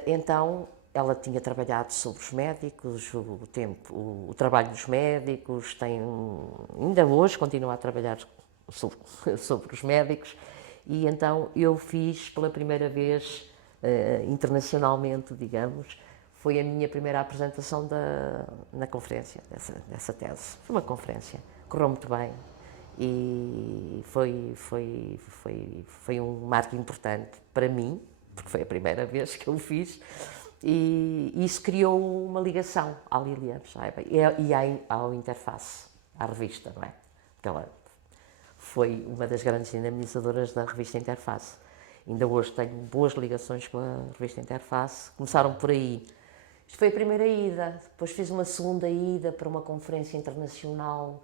Então, ela tinha trabalhado sobre os médicos, o trabalho dos médicos, ainda hoje continua a trabalhar sobre os médicos, e então eu fiz pela primeira vez, internacionalmente, digamos, foi a minha primeira apresentação na conferência dessa tese. Foi uma conferência, correu muito bem e foi um marco importante para mim, porque foi a primeira vez que eu o fiz, e isso criou uma ligação à Lília Schreiber e ao Interface, à revista, não é? Porque ela foi uma das grandes dinamizadoras da revista Interface. Ainda hoje tenho boas ligações com a revista Interface. Começaram por aí. Isto foi a primeira ida. Depois fiz uma segunda ida para uma conferência internacional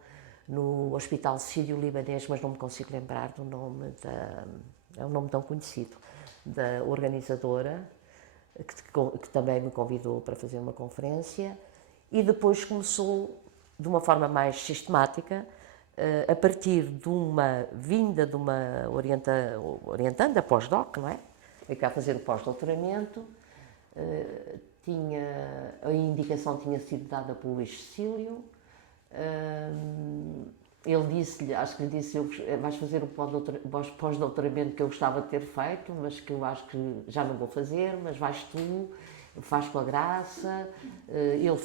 no Hospital Sírio-Libanês, mas não me consigo lembrar do nome é um nome tão conhecido, da organizadora, que também me convidou para fazer uma conferência, e depois começou, de uma forma mais sistemática, a partir de uma vinda de uma orientanda pós-doc, não é? Veio cá fazer o pós-doutoramento, a indicação tinha sido dada pelo Luís Cecílio, ele disse-lhe, acho que lhe disse, vais fazer o pós-doutoramento que eu gostava de ter feito, mas que eu acho que já não vou fazer, mas vais tu, faz com a graça. Ele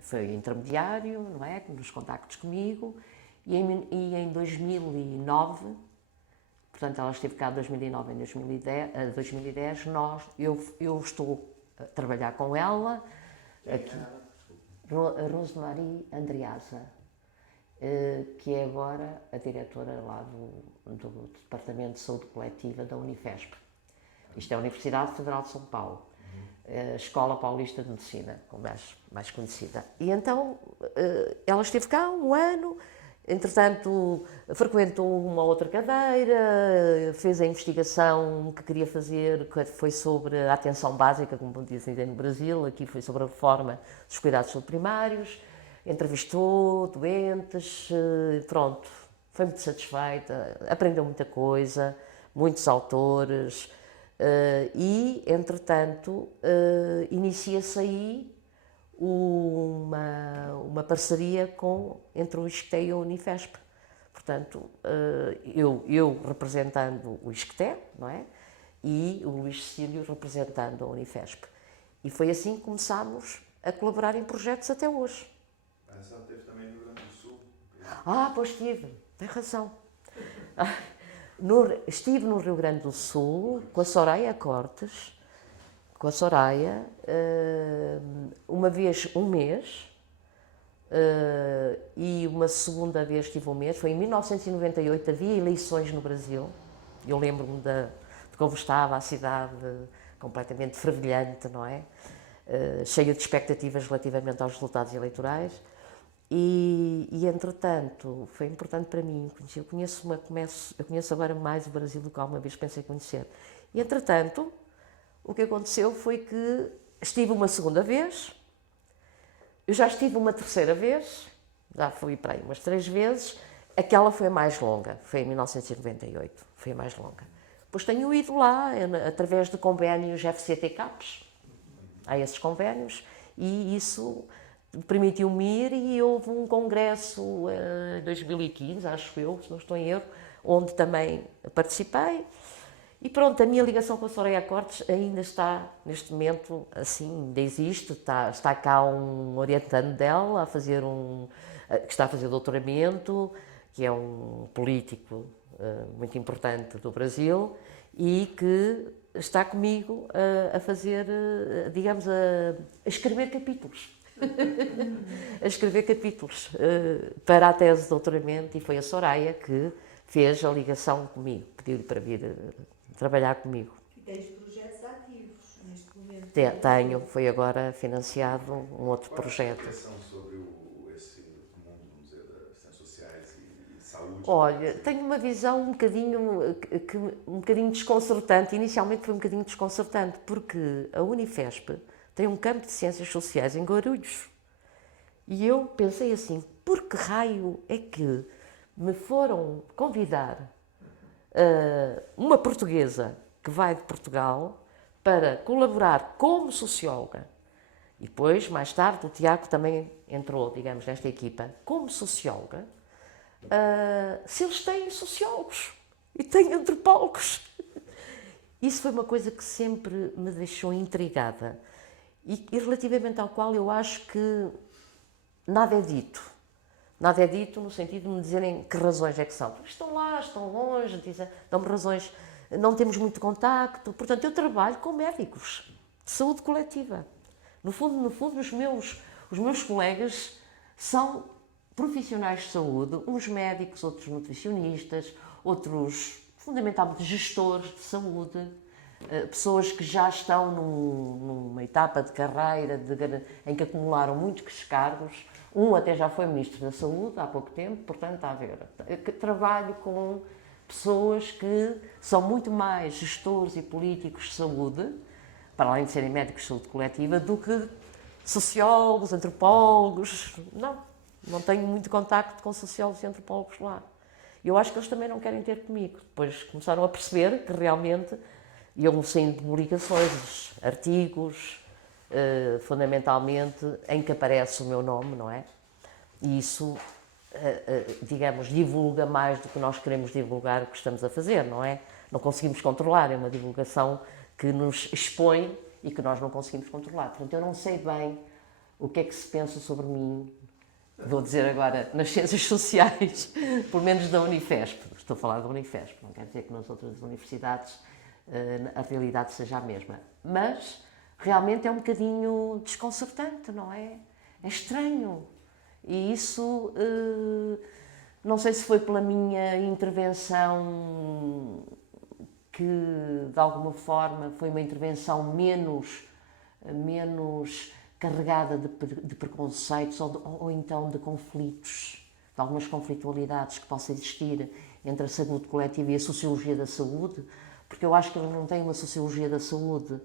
foi intermediário, não é, nos contactos comigo, e em 2009, portanto ela esteve cá de 2009 em 2010, eu estou a trabalhar com ela, aqui, a Rosemarie Andreasa, que é agora a diretora lá do Departamento de Saúde Coletiva da Unifesp. Isto é a Universidade Federal de São Paulo, a Escola Paulista de Medicina, como mais conhecida. E então ela esteve cá um ano, entretanto frequentou uma outra cadeira, fez a investigação que queria fazer, que foi sobre a atenção básica, como dizem no Brasil, aqui foi sobre a reforma dos cuidados primários. Entrevistou doentes, pronto, foi muito satisfeita, aprendeu muita coisa, muitos autores, e, entretanto, inicia-se aí uma parceria entre o ISCTE e a Unifesp. Portanto, eu representando o ISCTE, não é? E o Luís Cecílio representando a Unifesp. E foi assim que começámos a colaborar em projetos até hoje. Mas ela teve também no Rio Grande do Sul. Pois tive, tem razão. Estive no Rio Grande do Sul com a Soraya Cortes, com a Soraya, uma vez um mês, e uma segunda vez estive um mês, foi em 1998, havia eleições no Brasil. Eu lembro-me de como estava a cidade, completamente fervilhante, não é? Cheia de expectativas relativamente aos resultados eleitorais. E entretanto, foi importante para mim. Eu conheço agora mais o Brasil do que alguma vez pensei conhecer. E entretanto, o que aconteceu foi que estive uma segunda vez, eu já estive uma terceira vez, já fui para aí umas 3 vezes, aquela foi a mais longa, foi em 1998, foi a mais longa. Depois tenho ido lá, através de convénios FCT-CAPES, há esses convénios, e isso permitiu-me ir, e houve um congresso em 2015, acho eu, se não estou em erro, onde também participei. E pronto, a minha ligação com a Soraya Cortes ainda está, neste momento, assim, ainda existe, está cá um orientando dela, que está a fazer doutoramento, que é um político muito importante do Brasil, e que está comigo a fazer, digamos, a escrever capítulos. A escrever capítulos para a tese de doutoramento, e foi a Soraya que fez a ligação comigo, pediu-lhe para vir trabalhar comigo. E tens projetos ativos neste momento? Tenho, foi agora financiado um outro projeto. Qual é a sua impressão sobre esse mundo, vamos dizer, das ciências sociais e saúde? Olha, tenho uma visão um bocadinho desconcertante. Inicialmente foi um bocadinho desconcertante, porque a Unifesp tem um campo de ciências sociais em Guarulhos. E eu pensei assim, por que raio é que me foram convidar uma portuguesa que vai de Portugal para colaborar como socióloga, e depois, mais tarde, o Tiago também entrou, digamos, nesta equipa, como socióloga, se eles têm sociólogos e têm antropólogos. Isso foi uma coisa que sempre me deixou intrigada, e relativamente ao qual eu acho que nada é dito. Nada é dito no sentido de me dizerem que razões é que são. Porque estão lá, estão longe, dão-me razões, não temos muito contacto. Portanto, eu trabalho com médicos de saúde coletiva. No fundo, os meus colegas são profissionais de saúde, uns médicos, outros nutricionistas, outros, fundamentalmente, gestores de saúde, pessoas que já estão numa etapa de carreira em que acumularam muitos cargos. Um até já foi Ministro da Saúde há pouco tempo, portanto, está a ver. Trabalho com pessoas que são muito mais gestores e políticos de saúde, para além de serem médicos de saúde coletiva, do que sociólogos, antropólogos. Não tenho muito contacto com sociólogos e antropólogos lá. Eu acho que eles também não querem ter comigo. Depois começaram a perceber que realmente iam saindo publicações, artigos, fundamentalmente, em que aparece o meu nome, não é? E isso, digamos, divulga mais do que nós queremos divulgar o que estamos a fazer, não é? Não conseguimos controlar, é uma divulgação que nos expõe e que nós não conseguimos controlar. Portanto, eu não sei bem o que é que se pensa sobre mim, vou dizer agora, nas ciências sociais, pelo menos da Unifesp. Estou a falar da Unifesp, não quer dizer que nas outras universidades a realidade seja a mesma. Mas realmente é um bocadinho desconcertante, não é? É estranho. E isso, não sei se foi pela minha intervenção, que de alguma forma foi uma intervenção menos carregada de preconceitos ou então de conflitos, de algumas conflitualidades que possam existir entre a saúde coletiva e a sociologia da saúde, porque eu acho que eles não têm uma sociologia da saúde.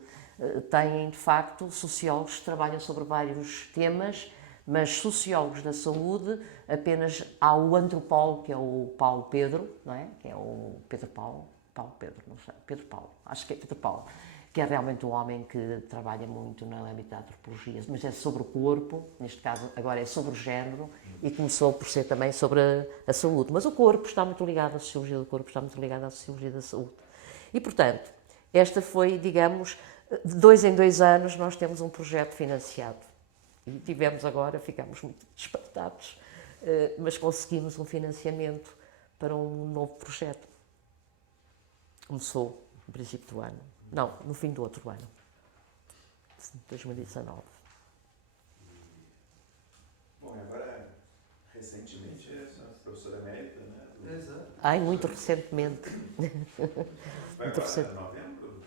Têm, de facto, sociólogos que trabalham sobre vários temas, mas sociólogos da saúde, apenas há o antropólogo, que é o Paulo Pedro, não é? Que é o Pedro Paulo, não sei, Pedro Paulo, acho que é Pedro Paulo, que é realmente um homem que trabalha muito no âmbito da antropologia, mas é sobre o corpo, neste caso agora é sobre o género, e começou por ser também sobre a saúde. Mas o corpo está muito ligado, a sociologia do corpo está muito ligada à sociologia da saúde. E, portanto, esta foi, digamos, de 2 em 2 anos nós temos um projeto financiado. E tivemos agora, ficámos muito espantados, mas conseguimos um financiamento para um novo projeto. Começou no princípio do ano. Não, no fim do outro ano. 2019. Bom, e agora, recentemente, é a professora emérita, né? Exato. Ai, muito recentemente. Vai Muito agora, recente. novembro?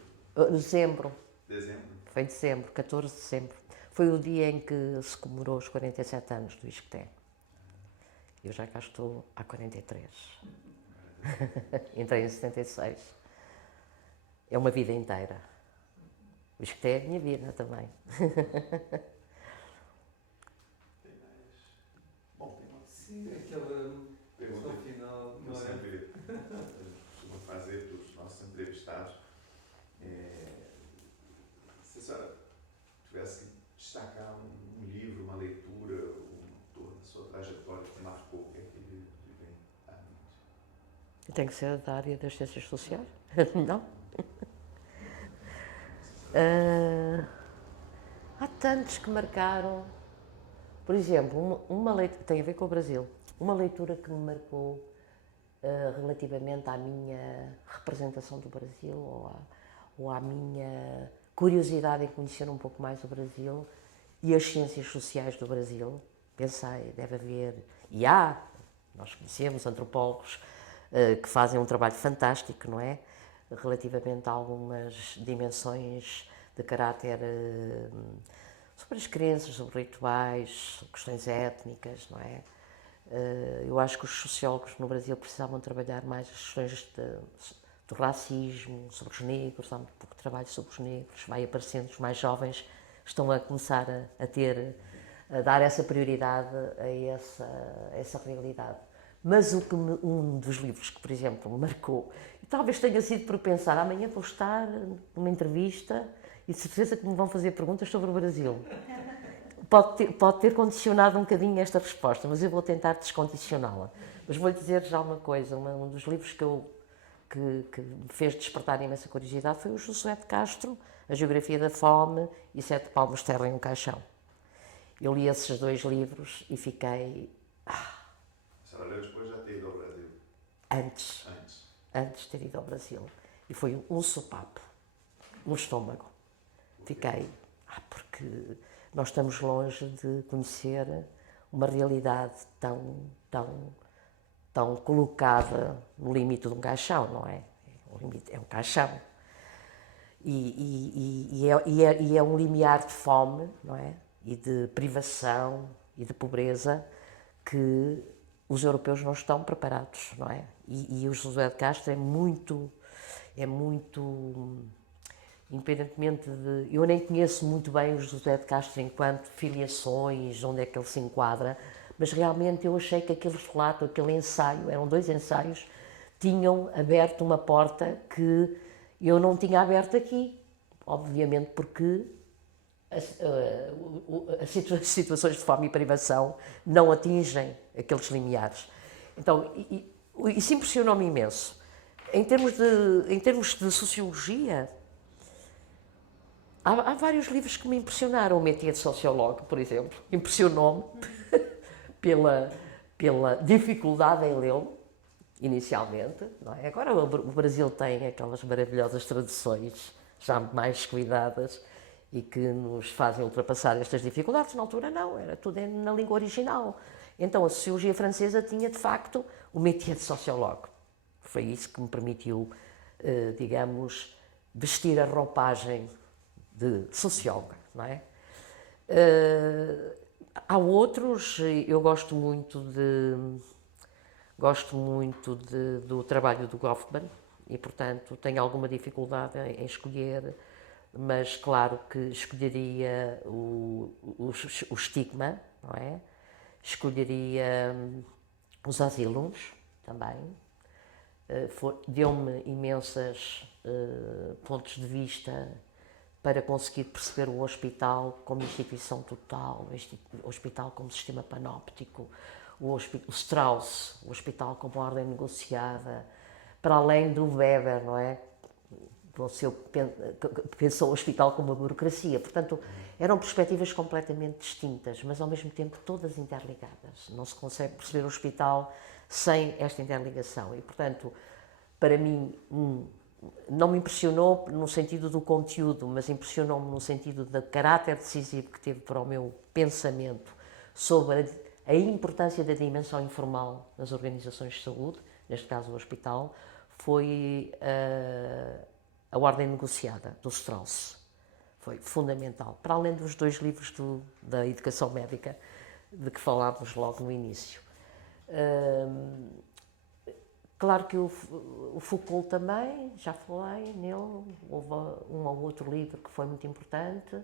Dezembro. Dezembro? Foi em dezembro, 14 de dezembro. Foi o dia em que se comemorou os 47 anos do ISCTE. Eu já cá estou há 43. Entrei em 76. É uma vida inteira. O ISCTE é a minha vida também. Tem mais. Bom, tem uma Sim, aquela pergunta questão final, que eu não é? sempre costumo fazer para os nossos entrevistados. Se a senhora tivesse que destacar um livro, uma leitura, um autor da sua trajetória que marcou, o que é que lhe vem à mente? Tem que ser da área das ciências sociais? Não? Há tantos que marcaram. Por exemplo, uma leitura, tem a ver com o Brasil, uma leitura que me marcou relativamente à minha representação do Brasil ou à minha curiosidade em conhecer um pouco mais o Brasil e as ciências sociais do Brasil. Pensei, deve haver, e há, nós conhecemos antropólogos que fazem um trabalho fantástico, não é? Relativamente a algumas dimensões de caráter sobre as crenças, sobre rituais, questões étnicas, não é? Eu acho que os sociólogos no Brasil precisavam trabalhar mais as questões do racismo, sobre os negros, há muito pouco trabalho sobre os negros, vai aparecendo, os mais jovens estão a começar a dar essa prioridade a essa realidade. Mas um dos livros que, por exemplo, me marcou, e talvez tenha sido por pensar, amanhã vou estar numa entrevista e de certeza que me vão fazer perguntas sobre o Brasil. Pode ter condicionado um bocadinho esta resposta, mas eu vou tentar descondicioná-la. Mas vou-lhe dizer já uma coisa, um dos livros que me fez despertar imensa curiosidade foi o Josué de Castro, A Geografia da Fome e 7 palmos de terra em um caixão. Eu li esses 2 livros e fiquei... A senhora leu depois já ter ido ao Brasil? Antes de ter ido ao Brasil. E foi um sopapo no estômago. Fiquei... porque nós estamos longe de conhecer uma realidade tão colocada no limite de um caixão, não é? O limite é um caixão. E é um limiar de fome, não é? E de privação e de pobreza que os europeus não estão preparados, não é? E o José de Castro é muito, independentemente de... Eu nem conheço muito bem o José de Castro enquanto filiações, onde é que ele se enquadra, mas realmente eu achei que aquele relato, aquele ensaio, eram 2 ensaios, tinham aberto uma porta que eu não tinha aberto aqui, obviamente porque as situações de fome e privação não atingem aqueles limiares. Então, isso impressionou-me imenso. Em termos de sociologia, há vários livros que me impressionaram. O Métier de Sociólogo, por exemplo, impressionou-me pela dificuldade em lê-lo, inicialmente, não é? Agora o Brasil tem aquelas maravilhosas traduções, já mais cuidadas, e que nos fazem ultrapassar estas dificuldades. Na altura não, era tudo na língua original. Então a sociologia francesa tinha, de facto, o métier de sociólogo. Foi isso que me permitiu, digamos, vestir a roupagem de socióloga, não é? Há outros, eu gosto muito do trabalho do Goffman e, portanto, tenho alguma dificuldade em escolher, mas claro que escolheria o estigma, não é? Escolheria os asylums também. Deu-me imensos pontos de vista para conseguir perceber o hospital como instituição total, o hospital como sistema panóptico, o Strauss, o hospital como ordem negociada, para além do Weber, não é? Você pensou o hospital como uma burocracia. Portanto, eram perspectivas completamente distintas, mas ao mesmo tempo todas interligadas. Não se consegue perceber o hospital sem esta interligação. E, portanto, para mim, não me impressionou no sentido do conteúdo, mas impressionou-me no sentido do caráter decisivo que teve para o meu pensamento sobre a importância da dimensão informal nas organizações de saúde, neste caso o hospital, foi a Ordem Negociada, do Strauss. Foi fundamental, para além dos 2 livros da educação médica, de que falámos logo no início. Claro que o Foucault também, já falei nele, houve um ou outro livro que foi muito importante.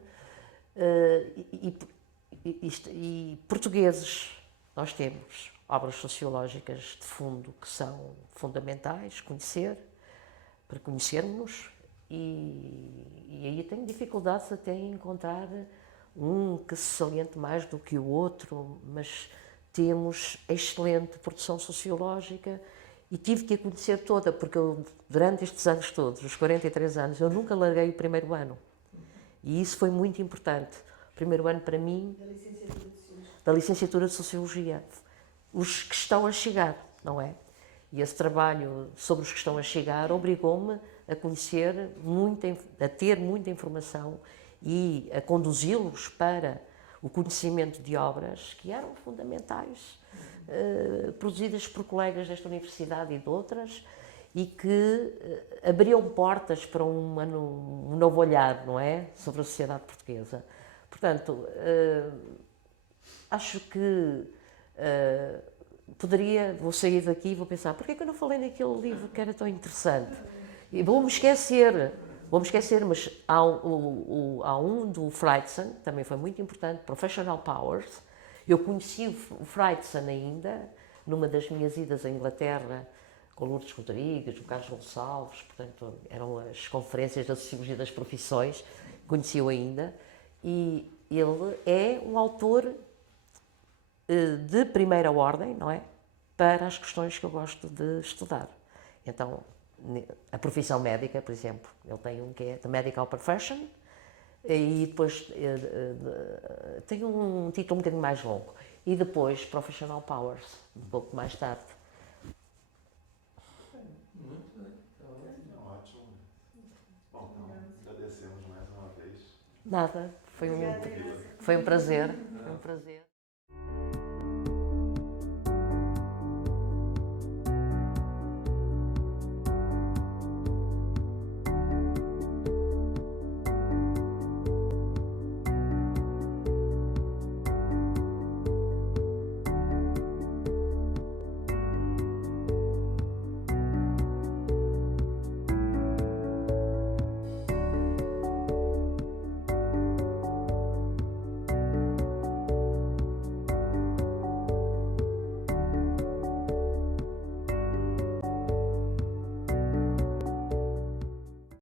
E portugueses, nós temos obras sociológicas de fundo que são fundamentais conhecer, para conhecermos, e aí tenho dificuldades até em encontrar um que se saliente mais do que o outro, mas temos excelente produção sociológica e tive que a conhecer toda, porque eu, durante estes anos todos, os 43 anos, eu nunca larguei o primeiro ano. E isso foi muito importante. O primeiro ano para mim, da licenciatura de Sociologia. Os que estão a chegar, não é? E esse trabalho sobre os que estão a chegar obrigou-me a conhecer, a ter muita informação e a conduzi-los para o conhecimento de obras que eram fundamentais, produzidas por colegas desta universidade e de outras, e que abriam portas para um novo olhar, não é? Sobre a sociedade portuguesa. Portanto, acho que vou sair daqui e vou pensar, porquê que eu não falei naquele livro que era tão interessante? E vou-me esquecer, mas há um do Freitzen, também foi muito importante, Professional Powers. Eu conheci o Freitzen ainda, numa das minhas idas à Inglaterra, com o Lourdes Rodrigues, o Carlos Gonçalves, portanto, eram as conferências da Sociologia das Profissões, conheci-o ainda, e ele é um autor de primeira ordem, não é? Para as questões que eu gosto de estudar. Então, a profissão médica, por exemplo, ele tem um que é The Medical Profession, e depois tem um título um bocadinho mais longo, e depois Professional Powers, um pouco mais tarde. Muito bem, está ótimo. Ótimo. Bom, então, agradecemos mais uma vez. Nada, foi um prazer. Foi um prazer.